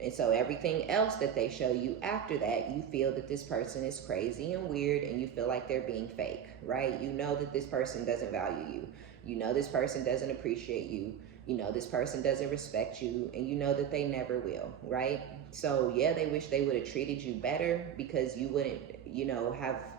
And so everything else that they show you after that, you feel that this person is crazy and weird, and you feel like they're being fake, right? You know that this person doesn't value you. You know this person doesn't appreciate you. You know this person doesn't respect you, and you know that they never will, right? So yeah, they wish they would have treated you better, because you wouldn't, you know,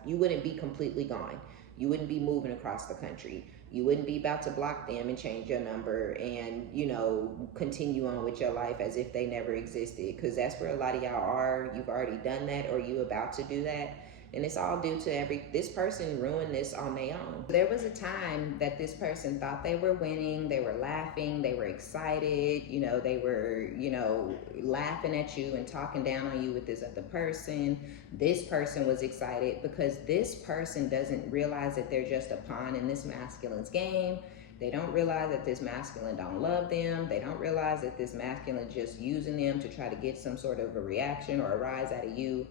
you wouldn't be completely gone. You wouldn't be moving across the country. You wouldn't be about to block them and change your number and, you know, continue on with your life as if they never existed, because that's where a lot of y'all are. You've already done that, or you about to do that. And it's all due to this person ruined this on their own. There was a time that this person thought they were winning, they were laughing, they were excited, you know, they were, you know, laughing at you and talking down on you with this other person. This person was excited because this person doesn't realize that they're just a pawn in this masculine's game. They don't realize that this masculine don't love them. They don't realize that this masculine just using them to try to get some sort of a reaction or a rise out of you.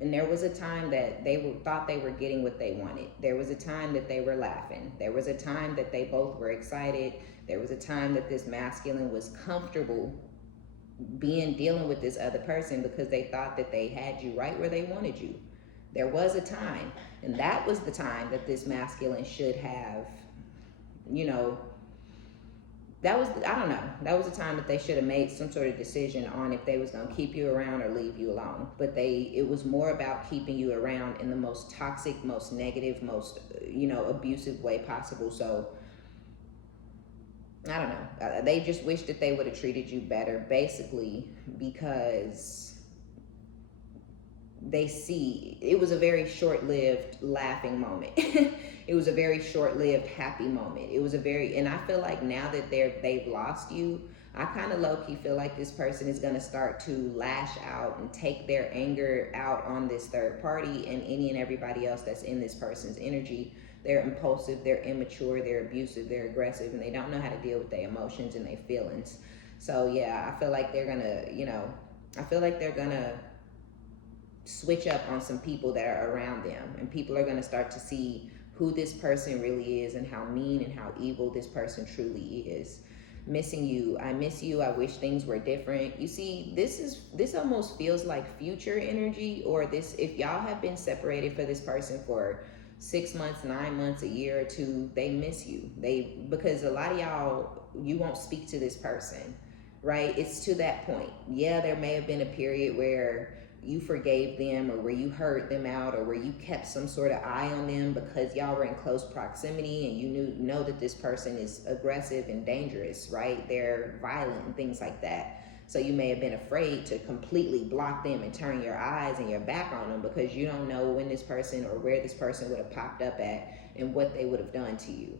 And there was a time that they thought they were getting what they wanted. There was a time that they were laughing. There was a time that they both were excited. There was a time that this masculine was comfortable dealing with this other person because they thought that they had you right where they wanted you. There was a time, and that was the time that this masculine should have, you know, that was the time that they should have made some sort of decision on if they was going to keep you around or leave you alone. But it was more about keeping you around in the most toxic, most negative, most, you know, abusive way possible. So I don't know. They just wish that they would have treated you better, basically, because they see it was a very short-lived laughing moment. It was a very short-lived happy moment. It was and I feel like now that they've lost you, I kind of low-key feel like this person is going to start to lash out and take their anger out on this third party and any and everybody else that's in this person's energy. They're impulsive, they're immature, they're abusive, they're aggressive, and they don't know how to deal with their emotions and their feelings. So yeah, I feel like they're gonna, you know, switch up on some people that are around them, and people are gonna start to see who this person really is and how mean and how evil this person truly is. Missing you, I miss you, I wish things were different. You see, this almost feels like future energy, or this, if y'all have been separated for this person for 6 months, 9 months, a year or two, they miss you. Because a lot of y'all, you won't speak to this person, right? It's to that point. Yeah, there may have been a period where, you forgave them, or where you heard them out, or where you kept some sort of eye on them because y'all were in close proximity and you know that this person is aggressive and dangerous, right? They're violent and things like that. So you may have been afraid to completely block them and turn your eyes and your back on them because you don't know when this person or where this person would have popped up at and what they would have done to you.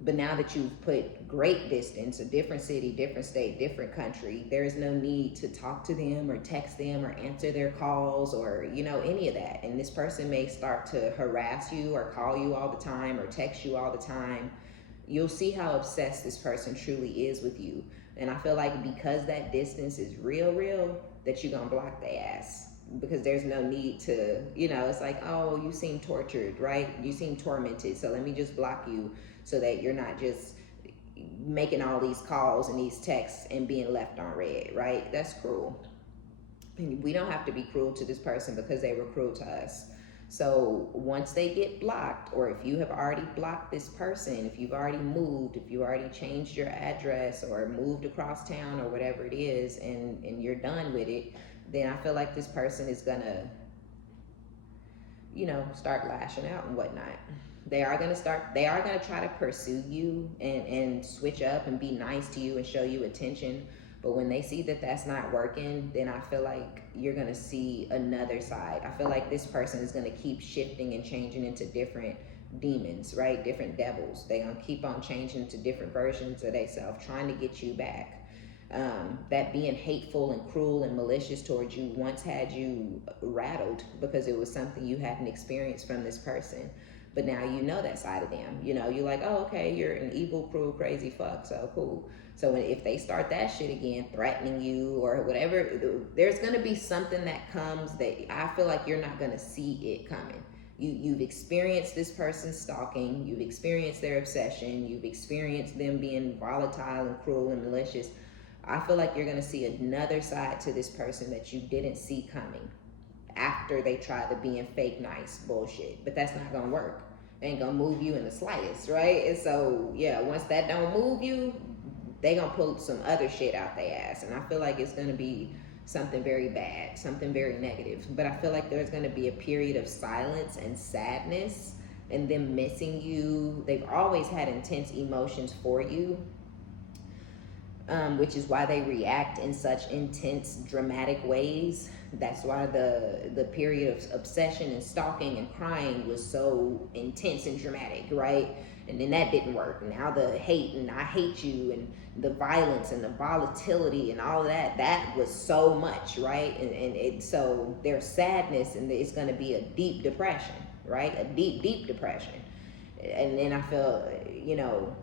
But now that you've put great distance, a different city, different state, different country, there is no need to talk to them or text them or answer their calls or, you know, any of that. And this person may start to harass you or call you all the time or text you all the time. You'll see how obsessed this person truly is with you. And I feel like because that distance is real, that you're gonna block their ass. Because there's no need to, you know, it's like, oh, you seem tortured, right? You seem tormented, so let me just block you so that you're not just making all these calls and these texts and being left on red, right? That's cruel. And we don't have to be cruel to this person because they were cruel to us. So once they get blocked, or if you have already blocked this person, if you've already moved, if you already changed your address or moved across town or whatever it is, and you're done with it, then I feel like this person is gonna, you know, start lashing out and whatnot. They are gonna try to pursue you and switch up and be nice to you and show you attention. But when they see that that's not working, then I feel like you're gonna see another side. I feel like this person is gonna keep shifting and changing into different demons, right? Different devils. They're gonna keep on changing into different versions of themselves, trying to get you back. That being hateful and cruel and malicious towards you once had you rattled because it was something you hadn't experienced from this person. But now you know that side of them. You know, you're like, oh, okay, you're an evil, cruel, crazy fuck, so cool. So if they start that shit again, threatening you or whatever, there's gonna be something that comes that I feel like you're not gonna see it coming. You've experienced this person stalking, you've experienced their obsession, you've experienced them being volatile and cruel and malicious. I feel like you're gonna see another side to this person that you didn't see coming after they try the being fake nice bullshit. But that's not gonna work. They ain't gonna move you in the slightest, right? And so, yeah, once that don't move you, they gonna pull some other shit out their ass. And I feel like it's gonna be something very bad, something very negative. But I feel like there's gonna be a period of silence and sadness and them missing you. They've always had intense emotions for you. Which is why they react in such intense, dramatic ways. That's why the period of obsession and stalking and crying was so intense and dramatic, right? And then that didn't work. Now the hate and I hate you and the violence and the volatility and all of that was so much, right? And so there's sadness and it's going to be a deep depression, right? A deep depression. And then I feel, you know,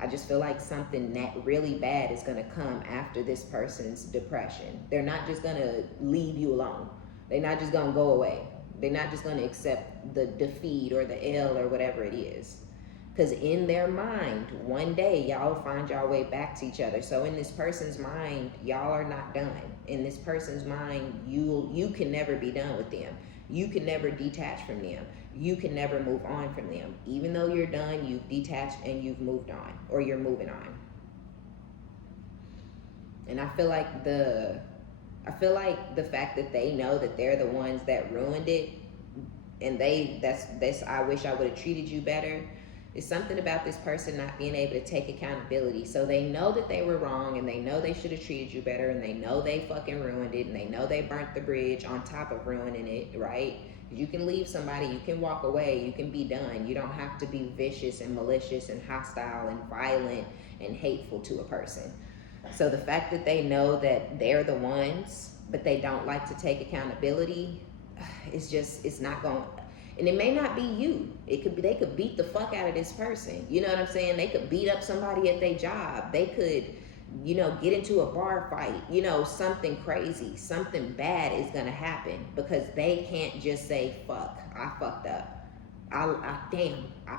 I just feel like something that really bad is gonna come after this person's depression. They're not just gonna leave you alone. They're not just gonna go away. They're not just gonna accept the defeat or the L or whatever it is. Because in their mind, one day y'all will find y'all way back to each other. So in this person's mind, y'all are not done. In this person's mind, you can never be done with them. You can never detach from them. You can never move on from them. Even though you're done, you've detached and you've moved on, or you're moving on. And I feel like the fact that they know that they're the ones that ruined it, and that's I wish I would have treated you better. It's something about this person not being able to take accountability. So they know that they were wrong, and they know they should have treated you better, and they know they fucking ruined it, and they know they burnt the bridge on top of ruining it, right? You can leave somebody, you can walk away, you can be done. You don't have to be vicious and malicious and hostile and violent and hateful to a person. So the fact that they know that they're the ones, but they don't like to take accountability, it's not going. And it may not be you. It could be they could beat the fuck out of this person. You know what I'm saying? They could beat up somebody at their job. They could, you know, get into a bar fight. You know, something crazy, something bad is gonna happen because they can't just say, fuck, I fucked up. I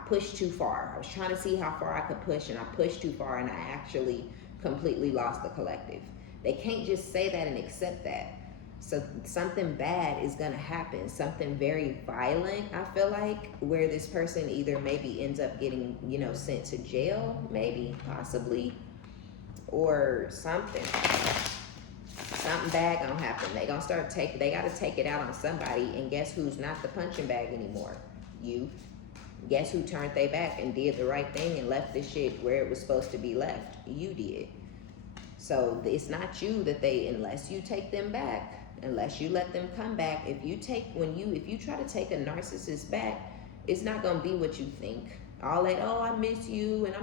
pushed too far. I was trying to see how far I could push, and I pushed too far, and I actually completely lost the collective. They can't just say that and accept that. So something bad is gonna happen, something very violent, I feel like, where this person either maybe ends up getting, you know, sent to jail, maybe, possibly, or something something bad gonna happen. They gonna start they gotta take it out on somebody, and guess who's not the punching bag anymore? You. Guess who turned their back and did the right thing and left this shit where it was supposed to be left? You did. So it's not you that unless you take them back, unless you let them come back, if you try to take a narcissist back, it's not gonna be what you think. All that, oh, I miss you, and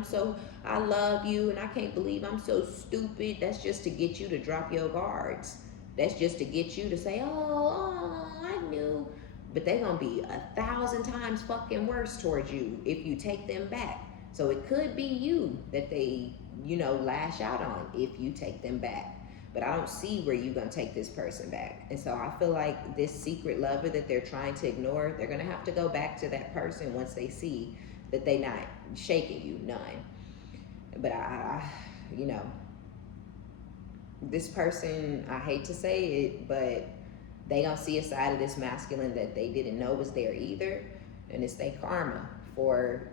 I love you, and I can't believe I'm so stupid. That's just to get you to drop your guards. That's just to get you to say, oh, I knew. But they're gonna be 1,000 times fucking worse towards you if you take them back. So it could be you that they, lash out on if you take them back. But I don't see where you're gonna take this person back. And so I feel like this secret lover that they're trying to ignore, they're gonna have to go back to that person once they see that they not shaking you, none. But this person, I hate to say it, but they gonna see a side of this masculine that they didn't know was there either. And it's their karma for,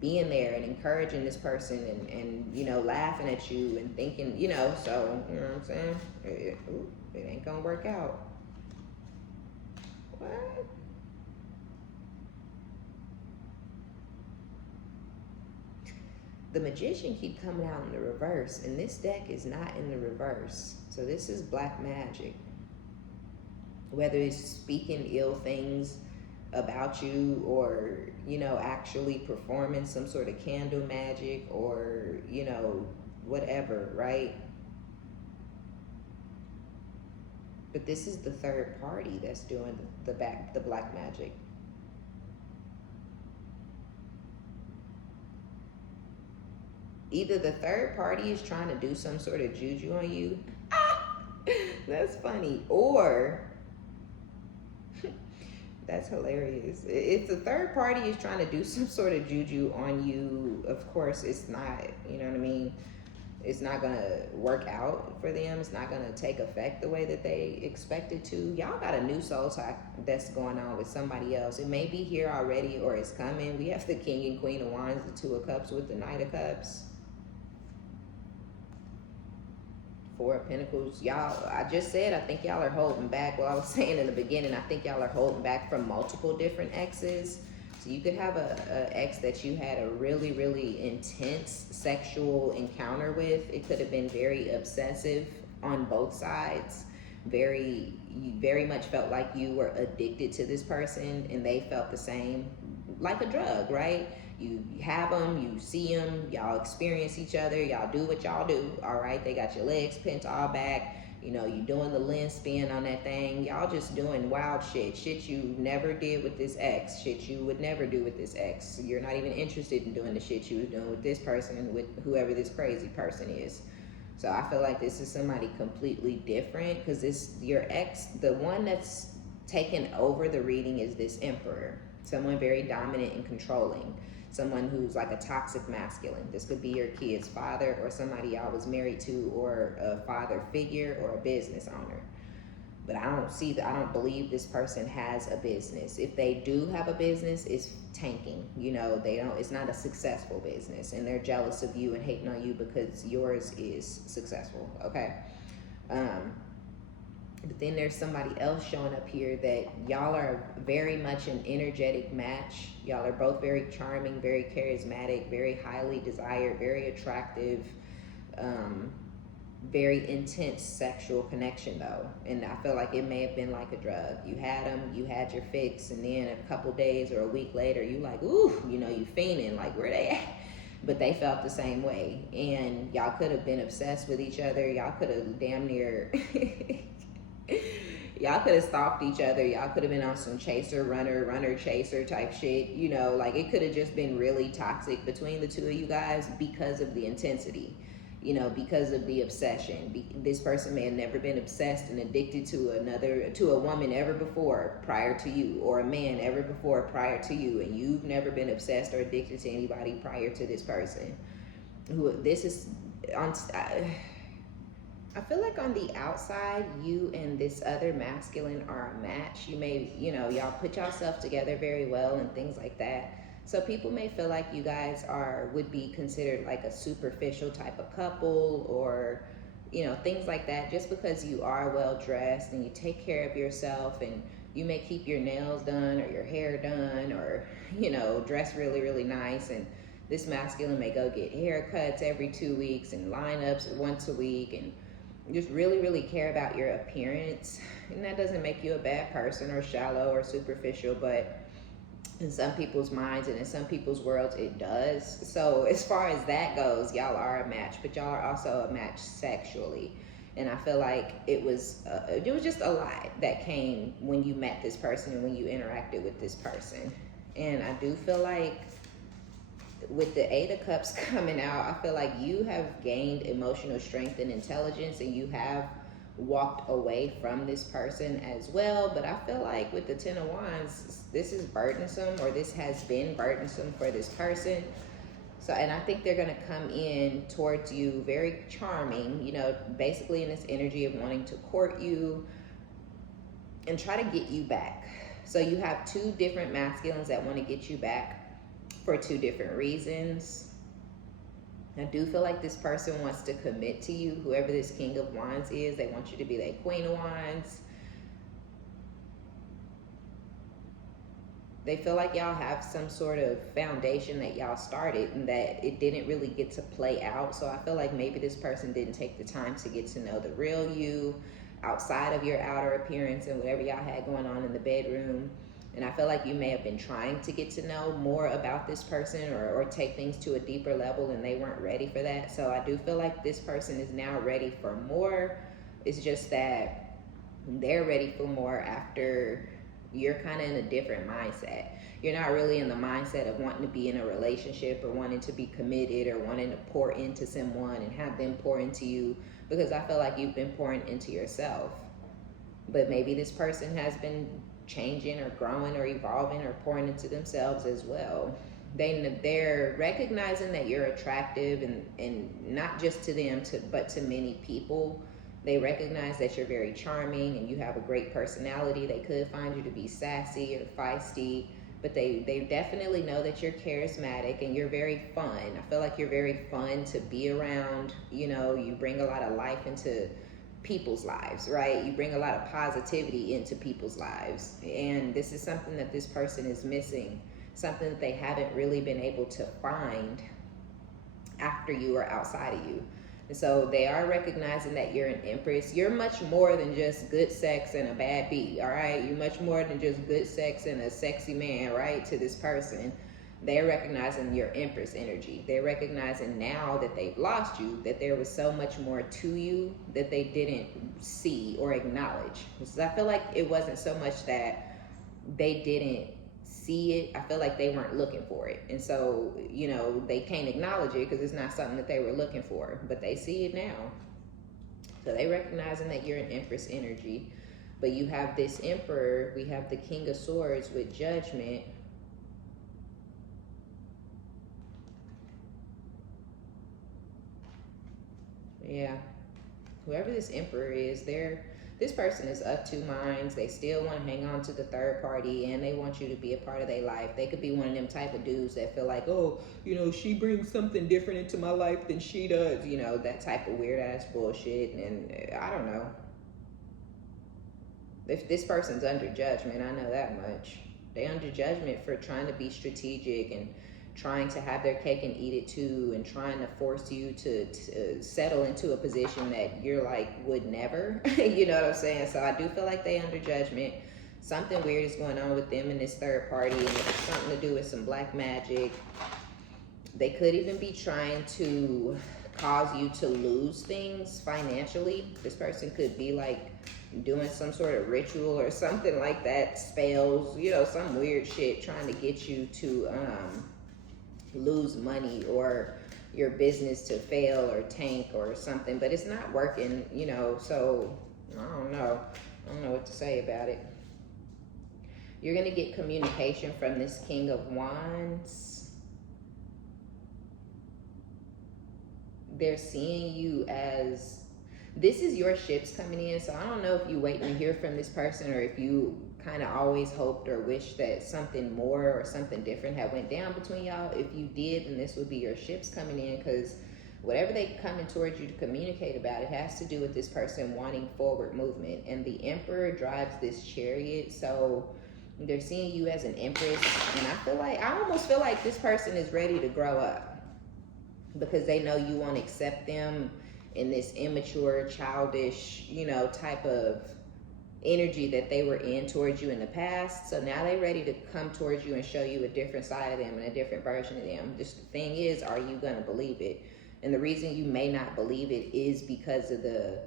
being there and encouraging this person and laughing at you and thinking, so, you know what I'm saying? It ain't gonna work out. What? The Magician keep coming out in the reverse, and this deck is not in the reverse. So this is black magic. Whether it's speaking ill things about you or, actually performing some sort of candle magic or, whatever, right? But this is the third party that's doing the black magic. Either the third party is trying to do some sort of juju on you. That's funny. Or that's hilarious. If the third party is trying to do some sort of juju on you, of course it's not, you know what I mean? It's not gonna work out for them. It's not gonna take effect the way that they expect it to. Y'all got a new soul tie that's going on with somebody else. It may be here already or it's coming. We have the King and Queen of Wands, the Two of Cups with the Knight of Cups. Four of Pentacles. Y'all, I just said I think y'all are holding back. Well, I was saying in the beginning, I think y'all are holding back from multiple different exes. So you could have a ex that you had a really, really intense sexual encounter with. It could have been very obsessive on both sides. You very much felt like you were addicted to this person and they felt the same, like a drug, right? You have them, you see them, y'all experience each other, y'all do what y'all do, all right? They got your legs pinned all back, you doing the lens spin on that thing. Y'all just doing wild shit you never did with this ex, shit you would never do with this ex. You're not even interested in doing the shit you was doing with this person, with whoever this crazy person is. So I feel like this is somebody completely different because your ex, the one that's taken over the reading is this Emperor, someone very dominant and controlling. Someone who's like a toxic masculine. This could be your kid's father or somebody y'all was married to or a father figure or a business owner. But I don't believe this person has a business. If they do have a business, it's tanking. It's not a successful business and they're jealous of you and hating on you because yours is successful, okay? But then there's somebody else showing up here that y'all are very much an energetic match. Y'all are both very charming, very charismatic, very highly desired, very attractive, very intense sexual connection though. And I feel like it may have been like a drug. You had them, you had your fix, and then a couple days or a week later, you like, ooh, you fiending, like where they at? But they felt the same way. And y'all could have been obsessed with each other. Y'all could have damn near... Y'all could have stalked each other. Y'all could have been on some chaser, runner, chaser type shit. Like it could have just been really toxic between the two of you guys because of the intensity, because of the obsession. This person may have never been obsessed and addicted to a woman ever before prior to you, or a man ever before prior to you, and you've never been obsessed or addicted to anybody prior to this person. I feel like on the outside, you and this other masculine are a match. You may, y'all put yourself together very well and things like that. So people may feel like you guys would be considered like a superficial type of couple, or, you know, things like that. Just because you are well dressed and you take care of yourself, and you may keep your nails done or your hair done, or, you know, dress really, really nice, and this masculine may go get haircuts every 2 weeks and lineups once a week, and just really, really care about your appearance. And that doesn't make you a bad person or shallow or superficial, but in some people's minds and in some people's worlds, it does. So as far as that goes, y'all are a match, but y'all are also a match sexually. And I feel like it was just a lot that came when you met this person and when you interacted with this person. And I do feel like with the Eight of Cups coming out, I feel like you have gained emotional strength and intelligence, and you have walked away from this person as well. But I feel like with the Ten of Wands, this is burdensome, or this has been burdensome for this person. So, and I think they're going to come in towards you very charming, you know, basically in this energy of wanting to court you and try to get you back. So you have two different masculines that want to get you back for two different reasons. I do feel like this person wants to commit to you. Whoever this King of Wands is, they want you to be their Queen of Wands. They feel like y'all have some sort of foundation that y'all started and that it didn't really get to play out. So I feel like maybe this person didn't take the time to get to know the real you outside of your outer appearance and whatever y'all had going on in the bedroom. And I feel like you may have been trying to get to know more about this person, or take things to a deeper level, and they weren't ready for that. So I do feel like this person is now ready for more. It's just that they're ready for more after you're kind of in a different mindset. You're not really in the mindset of wanting to be in a relationship or wanting to be committed or wanting to pour into someone and have them pour into you, because I feel like you've been pouring into yourself. But maybe this person has been changing or growing or evolving or pouring into themselves as well. They're recognizing that you're attractive, and not just to them, but to many people. They recognize that you're very charming and you have a great personality. They could find you to be sassy or feisty, but they definitely know that you're charismatic and you're very fun. I feel like you're very fun to be around. You know, you bring a lot of life into people's lives, right? You bring a lot of positivity into people's lives, and this is something that this person is missing, something that they haven't really been able to find after you or outside of you. And so they are recognizing that you're an empress. You're much more than just good sex and a bad beat, all right? You're much more than just good sex and a sexy man, right? To this person, they're recognizing your empress energy. They're recognizing now that they've lost you, that there was so much more to you that they didn't see or acknowledge. Because I feel like it wasn't so much that they didn't see it. I feel like they weren't looking for it. And so, you know, they can't acknowledge it because it's not something that they were looking for, but they see it now. So they recognizing that you're an empress energy, but you have this emperor. We have the King of Swords with Judgment. Yeah, whoever this emperor is, this person is of two minds. They still want to hang on to the third party, and they want you to be a part of their life. They could be one of them type of dudes that feel like, oh, you know, she brings something different into my life than she does. You know, that type of weird ass bullshit. And I don't know. If this person's under judgment, I know that much. They under judgment for trying to be strategic and trying to have their cake and eat it too, and trying to force you to settle into a position that you're like would never. You know what I'm saying? So I do feel like they under judgment. Something weird is going on with them and this third party, and it's something to do with some black magic. They could even be trying to cause you to lose things financially. This person could be like doing some sort of ritual or something like that, spells, you know, some weird shit, trying to get you to lose money or your business to fail or tank or something, but it's not working, you know. So I don't know what to say about it. You're going to get communication from this King of Wands. They're seeing you as, this is your ships coming in. So I don't know if you're waiting to hear from this person, or if you kind of always hoped or wished that something more or something different had went down between y'all. If you did, then this would be your ships coming in, because Whatever they coming towards you to communicate about, it has to do with this person wanting forward movement. And the Emperor drives this chariot, so they're seeing you as an empress. And I almost feel like this person is ready to grow up, because they know you won't accept them in this immature, childish, type of energy that they were in towards you in the past. So now they're ready to come towards you and show you a different side of them and a different version of them. Just the thing is, are you going to believe it? And the reason you may not believe it is because of the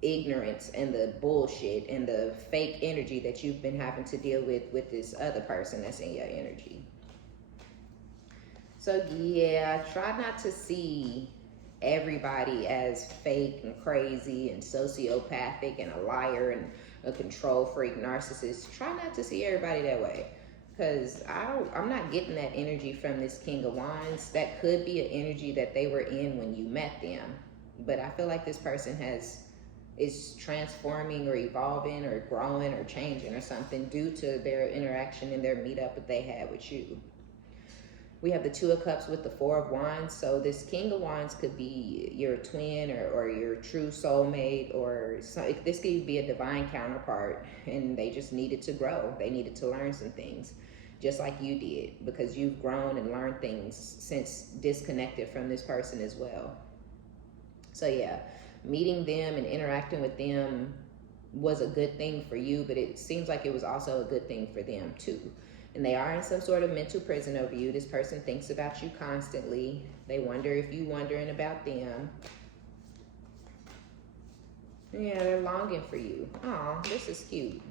ignorance and the bullshit and the fake energy that you've been having to deal with this other person that's in your energy. So yeah, try not to see everybody as fake and crazy and sociopathic and a liar and a control freak narcissist. Try not to see everybody that way, because I'm not getting that energy from this King of Wands. That could be an energy that they were in when you met them, but I feel like this person is transforming or evolving or growing or changing or something due to their interaction and their meetup that they had with you. We have the Two of Cups with the Four of Wands. So this King of Wands could be your twin or your true soulmate, or this could be a divine counterpart, and they just needed to grow. They needed to learn some things, just like you did, because you've grown and learned things since disconnected from this person as well. So yeah, meeting them and interacting with them was a good thing for you, but it seems like it was also a good thing for them too. And they are in some sort of mental prison over you. This person thinks about you constantly. They wonder if you're wondering about them. Yeah, they're longing for you. Aw, this is cute.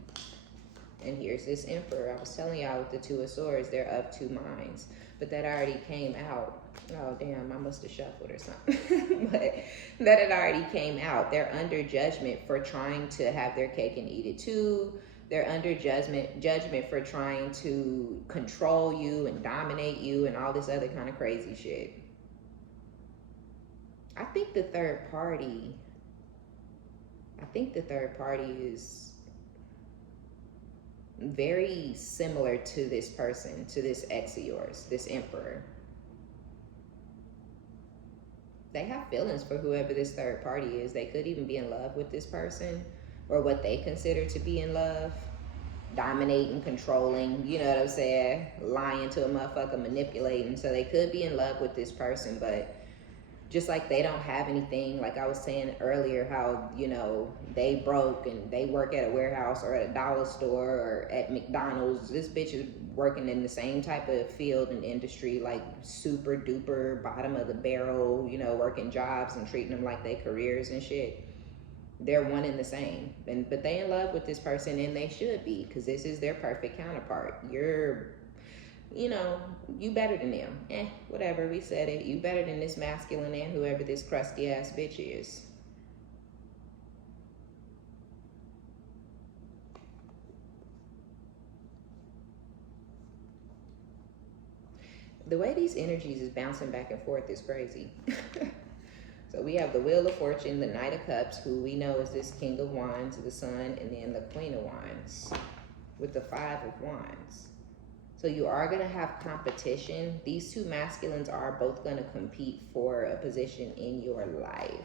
And here's this Emperor. I was telling y'all with the Two of Swords, they're of two minds. But that already came out. Oh, damn, I must have shuffled or something. But that had already came out. They're under judgment for trying to have their cake and eat it too. They're under judgment for trying to control you and dominate you and all this other kind of crazy shit. I think the third party is very similar to this person, to this ex of yours, this Emperor. They have feelings for whoever this third party is. They could even be in love with this person, or what they consider to be in love, dominating, controlling, you know what I'm saying, lying to a motherfucker, manipulating. So they could be in love with this person, but just like they don't have anything, like I was saying earlier, how, they broke and they work at a warehouse or at a dollar store or at McDonald's. This bitch is working in the same type of field and industry, like super duper bottom of the barrel, working jobs and treating them like they careers and shit. They're one and the same, but they in love with this person, and they should be, because this is their perfect counterpart. You're, you better than them. Whatever, we said it. You better than this masculine and whoever this crusty ass bitch is. The way these energies is bouncing back and forth is crazy. So we have the Wheel of Fortune, the Knight of Cups, who we know is this King of Wands, the Sun, and then the Queen of Wands with the Five of Wands. So you are going to have competition. These two masculines are both going to compete for a position in your life.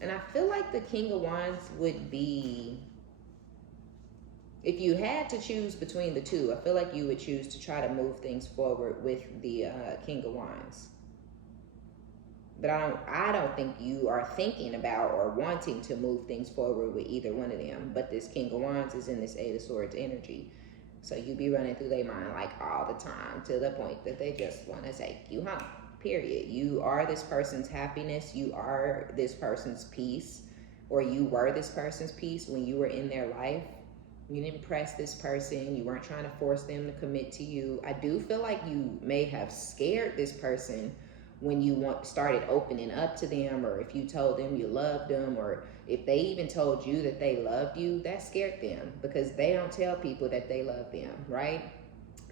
And I feel like the King of Wands would be, if you had to choose between the two, I feel like you would choose to try to move things forward with the King of Wands. But I don't think you are thinking about or wanting to move things forward with either one of them. But this King of Wands is in this Eight of Swords energy. So you be running through their mind like all the time, to the point that they just want to take you home, period. You are this person's happiness. You are this person's peace, or you were this person's peace when you were in their life. You didn't press this person. You weren't trying to force them to commit to you. I do feel like you may have scared this person when you started opening up to them, or if you told them you loved them, or if they even told you that they loved you, that scared them, because they don't tell people that they love them, right?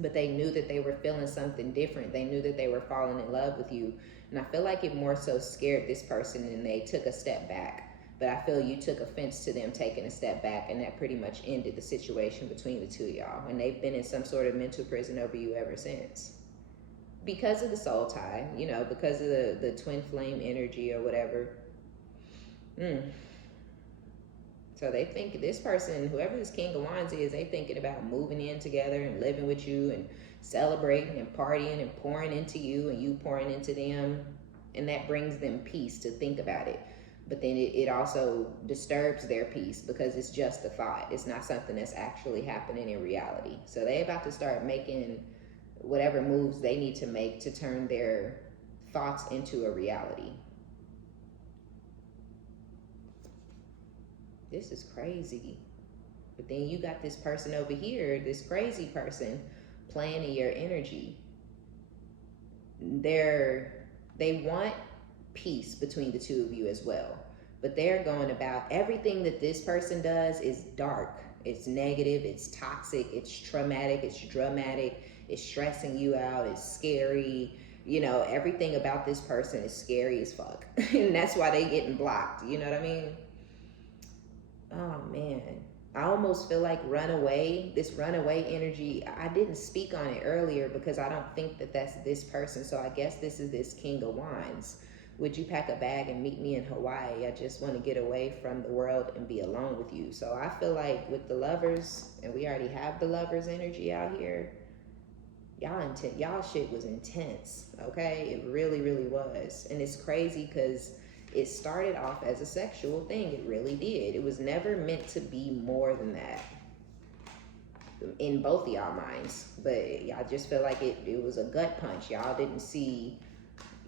But they knew that they were feeling something different. They knew that they were falling in love with you. And I feel like it more so scared this person, and they took a step back. But I feel you took offense to them taking a step back, and that pretty much ended the situation between the two of y'all. And they've been in some sort of mental prison over you ever since. because of the soul tie, you know, because of the twin flame energy or whatever. So they think this person, whoever this King of Wands is, they thinking about moving in together and living with you and celebrating and partying and pouring into you and you pouring into them. And that brings them peace to think about it. But then it also disturbs their peace because it's just a thought. It's not something that's actually happening in reality. So they about to start making whatever moves they need to make to turn their thoughts into a reality. This is crazy. But then you got this person over here, this crazy person, playing in your energy. They want peace between the two of you as well. But they're going about everything that this person does is dark. It's negative, it's toxic, it's traumatic, it's dramatic, it's stressing you out, it's scary. You know, everything about this person is scary as fuck. And that's why they getting blocked. You know what I mean? Oh man, I almost feel like this runaway energy, I didn't speak on it earlier because I don't think that that's this person. So I guess this is this King of Wands. Would you pack a bag and meet me in Hawaii? I just want to get away from the world and be alone with you. So I feel like with the Lovers, and we already have the Lovers energy out here, y'all shit was intense, okay? It really, really was. And it's crazy because it started off as a sexual thing. It really did. It was never meant to be more than that in both of y'all minds. But I just feel like it was a gut punch. Y'all didn't see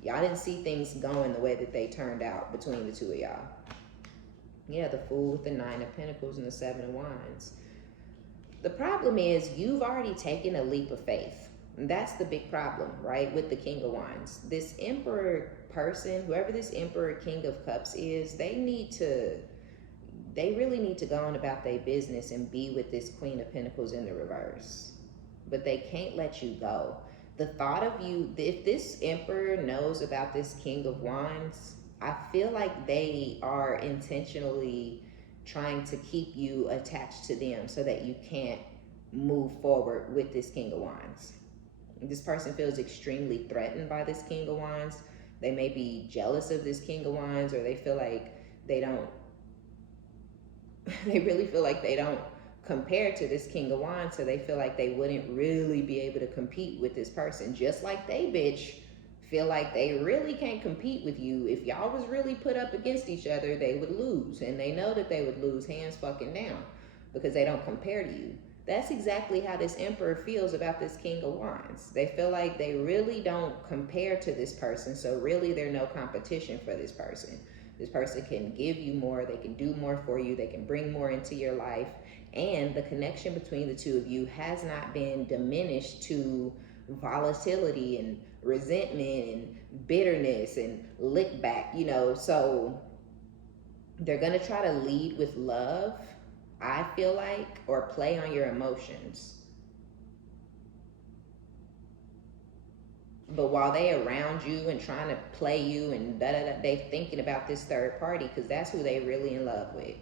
things going the way that they turned out between the two of y'all. Yeah, the Fool with the 9 of Pentacles and the 7 of Wands. The problem is you've already taken a leap of faith. And that's the big problem, right? With the King of Wands. This Emperor person, whoever this Emperor King of Cups is, they really need to go on about their business and be with this Queen of Pentacles in the reverse. But they can't let you go. The thought of you, if this Emperor knows about this King of Wands, I feel like they are intentionally trying to keep you attached to them so that you can't move forward with this King of Wands. This person feels extremely threatened by this King of Wands. They may be jealous of this King of Wands, or they feel like they really feel like they don't compare to this King of Wands, so they feel like they wouldn't really be able to compete with this person. Just like they bitch feel like they really can't compete with you. If y'all was really put up against each other, they would lose. And they know that they would lose hands fucking down because they don't compare to you. That's exactly how this Emperor feels about this King of Wands. They feel like they really don't compare to this person, so really they're no competition for this person. This person can give you more, they can do more for you, they can bring more into your life, and the connection between the two of you has not been diminished to volatility and resentment and bitterness and lick back, you know. So they're gonna try to lead with love, I feel like, or play on your emotions. But while they around you and trying to play you and they thinking about this third party because that's who they really in love with.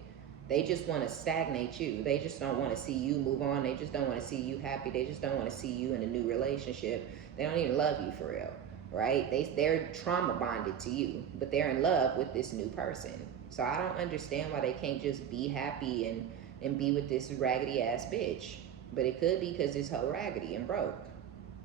They just want to stagnate you. They just don't want to see you move on. They just don't want to see you happy. They just don't want to see you in a new relationship. They don't even love you for real, right? They're trauma bonded to you, but they're in love with this new person. So I don't understand why they can't just be happy and be with this raggedy ass bitch. But it could be because it's whole raggedy and broke.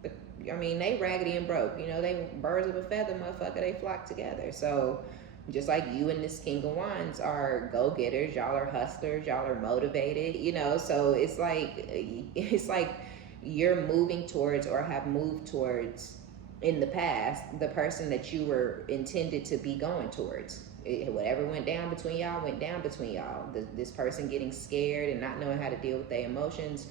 But I mean, they raggedy and broke. You know, they birds of a feather, motherfucker. They flock together. So just like you and this King of Wands are go-getters, y'all are hustlers, y'all are motivated, you know. So it's like you're moving towards or have moved towards in the past the person that you were intended to be going towards. Whatever went down between y'all went down between y'all. This person getting scared and not knowing how to deal with their emotions,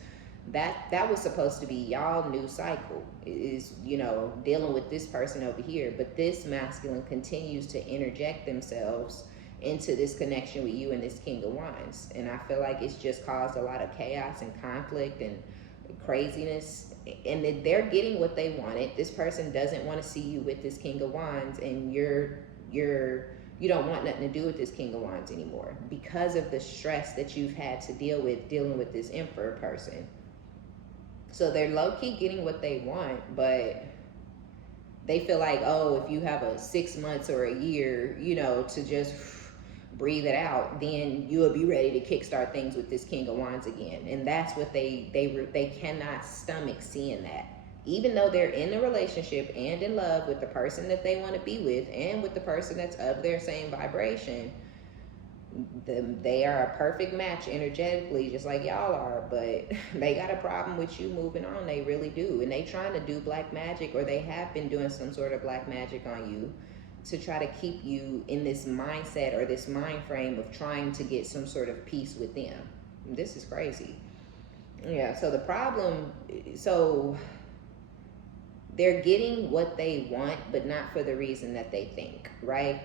that was supposed to be y'all new cycle, is, you know, dealing with this person over here. But this masculine continues to interject themselves into this connection with you and this King of Wands, and I feel like it's just caused a lot of chaos and conflict and craziness, and they're getting what they wanted. This person doesn't want to see you with this King of Wands, and you don't want nothing to do with this King of Wands anymore because of the stress that you've had to deal with dealing with this Emperor person. So they're low-key getting what they want, but they feel like, oh, if you have a 6 months or a year, you know, to just breathe it out, then you'll be ready to kickstart things with this King of Wands again. And that's what they cannot stomach seeing that. Even though they're in a relationship and in love with the person that they want to be with and with the person that's of their same vibration, they are a perfect match energetically, just like y'all are, but they got a problem with you moving on. They really do. And they trying to do black magic, or they have been doing some sort of black magic on you to try to keep you in this mindset or this mind frame of trying to get some sort of peace with them. This is crazy. Yeah, so the problem, so they're getting what they want, but not for the reason that they think, right?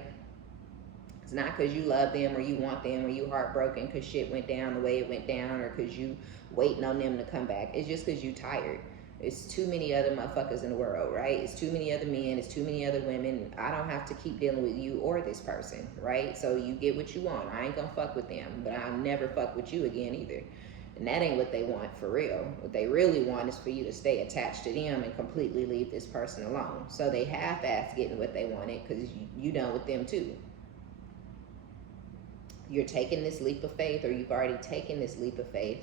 It's not because you love them or you want them or you heartbroken because shit went down the way it went down, or because you waiting on them to come back. It's just because you tired. It's too many other motherfuckers in the world, right? It's too many other men. It's too many other women. I don't have to keep dealing with you or this person, right? So you get what you want. I ain't gonna fuck with them, but I'll never fuck with you again either. And that ain't what they want for real. What they really want is for you to stay attached to them and completely leave this person alone. So they half-assed getting what they wanted because you done with them too. You're taking this leap of faith, or you've already taken this leap of faith.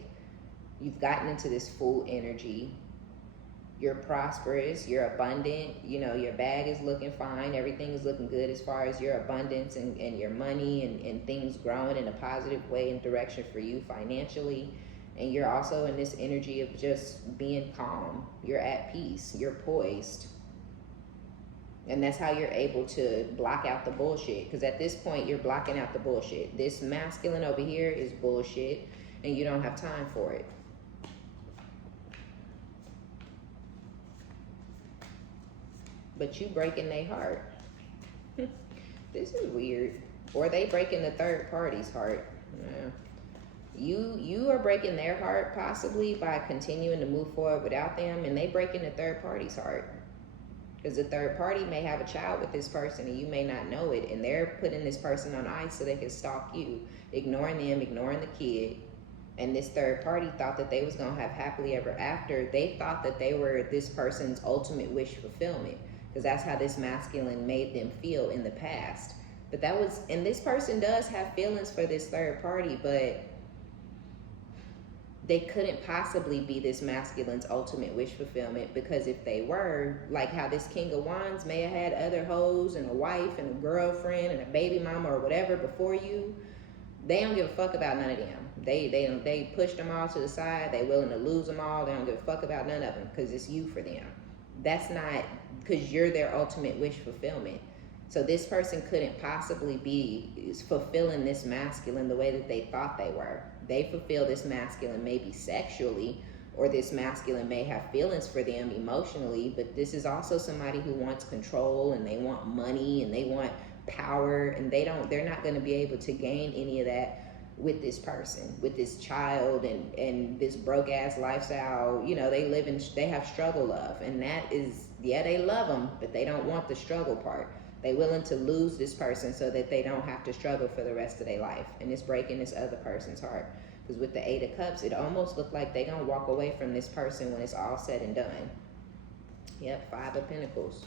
You've gotten into this full energy. You're prosperous, you're abundant, you know, your bag is looking fine, everything is looking good as far as your abundance and your money and things growing in a positive way and direction for you financially. And you're also in this energy of just being calm. You're at peace, you're poised. And that's how you're able to block out the bullshit. Because at this point, you're blocking out the bullshit. This masculine over here is bullshit, and you don't have time for it. But you breaking their heart. This is weird. Or they breaking the third party's heart. Yeah. You are breaking their heart possibly by continuing to move forward without them, and they breaking the third party's heart. Because the third party may have a child with this person and you may not know it, and they're putting this person on ice so they can stalk you, ignoring them, ignoring the kid. And this third party thought that they was going to have happily ever after. They thought that they were this person's ultimate wish fulfillment, because that's how this masculine made them feel in the past. But that was, and this person does have feelings for this third party, but they couldn't possibly be this masculine's ultimate wish fulfillment, because if they were, like how this King of Wands may have had other hoes and a wife and a girlfriend and a baby mama or whatever before you, they don't give a fuck about none of them. They pushed them all to the side. They willing to lose them all. They don't give a fuck about none of them because it's you for them. That's not because you're their ultimate wish fulfillment. So this person couldn't possibly be fulfilling this masculine the way that they thought they were. They fulfill this masculine maybe sexually, or this masculine may have feelings for them emotionally, but this is also somebody who wants control, and they want money, and they want power, and they're not going to be able to gain any of that with this person, with this child, and this broke ass lifestyle. You know, they have struggle love, and that is, yeah, they love them, but they don't want the struggle part. They willing to lose this person so that they don't have to struggle for the rest of their life. And it's breaking this other person's heart. Because with the Eight of Cups, it almost looked like they're going to walk away from this person when it's all said and done. Yep, Five of Pentacles.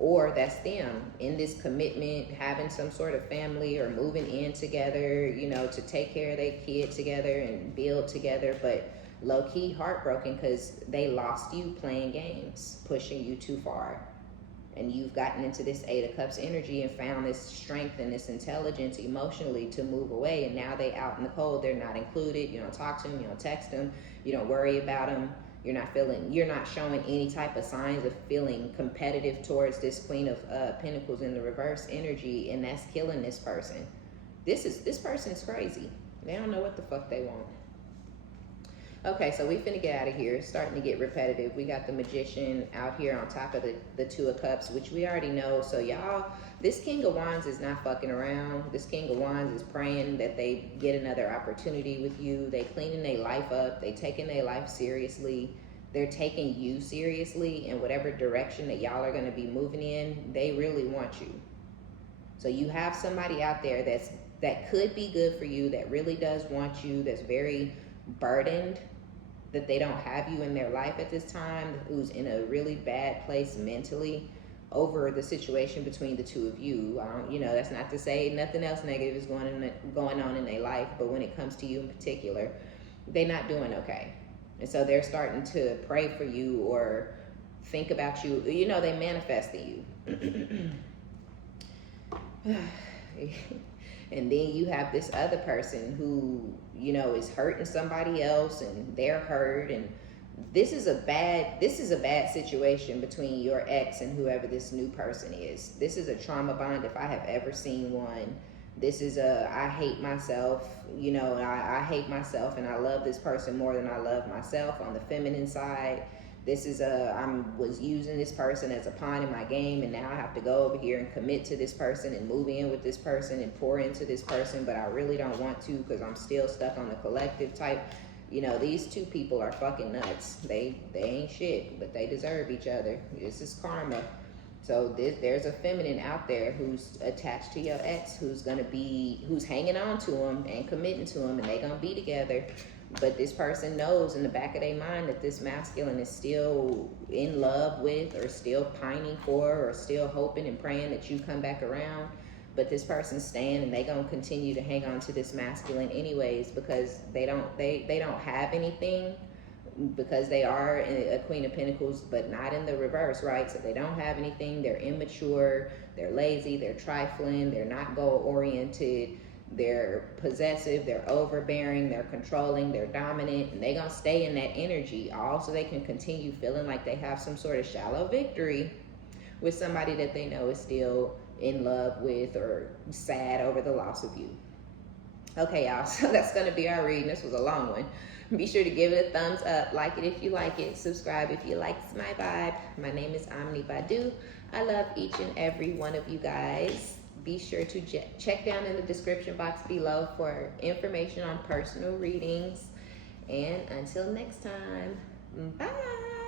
Or that's them in this commitment, having some sort of family or moving in together, you know, to take care of their kid together and build together. But low-key heartbroken because they lost you playing games, pushing you too far. And you've gotten into this Eight of Cups energy and found this strength and this intelligence emotionally to move away. And now they out in the cold. They're not included. You don't talk to them. You don't text them. You don't worry about them. You're not showing any type of signs of feeling competitive towards this Queen of Pentacles in the reverse energy. And that's killing this person. This person's crazy. They don't know what the fuck they want. Okay, so we finna get out of here. It's starting to get repetitive. We got the Magician out here on top of the Two of Cups, which we already know. So y'all, this King of Wands is not fucking around. This King of Wands is praying that they get another opportunity with you. They cleaning their life up. They taking their life seriously. They're taking you seriously in whatever direction that y'all are gonna be moving in. They really want you. So you have somebody out there that could be good for you, that really does want you, that's very burdened that they don't have you in their life at this time, who's in a really bad place mentally, over the situation between the two of you. You know, that's not to say nothing else negative is going on in their life, but when it comes to you in particular, they're not doing okay. And so they're starting to pray for you or think about you. You know, they manifesting you. And then you have this other person who, you know, is hurting somebody else and they're hurt, and this is a bad situation between your ex and whoever this new person is. This is a trauma bond if I have ever seen one. This is I hate myself, you know, I hate myself and I love this person more than I love myself on the feminine side. This is I was using this person as a pawn in my game, and now I have to go over here and commit to this person and move in with this person and pour into this person, but I really don't want to because I'm still stuck on the collective type. You know, these two people are fucking nuts. They ain't shit, but they deserve each other. This is karma. So there's a feminine out there who's attached to your ex, who's hanging on to him and committing to him, and they gonna be together. But this person knows in the back of their mind that this masculine is still in love with, or still pining for, or still hoping and praying that you come back around. But this person's staying, and they gonna continue to hang on to this masculine anyways, because they don't have anything, because they are a Queen of Pentacles, but not in the reverse, right? So they don't have anything. They're immature, they're lazy, they're trifling, they're not goal oriented, they're possessive, they're overbearing, they're controlling, they're dominant, and they're gonna stay in that energy all so they can continue feeling like they have some sort of shallow victory with somebody that they know is still in love with or sad over the loss of you. Okay, y'all, so that's gonna be our reading. This was a long one. Be sure to give it a thumbs up, like it if you like it, subscribe if you like my vibe. My name is OmniBadu. I love each and every one of you guys. Be sure to check down in the description box below for information on personal readings. And until next time, bye.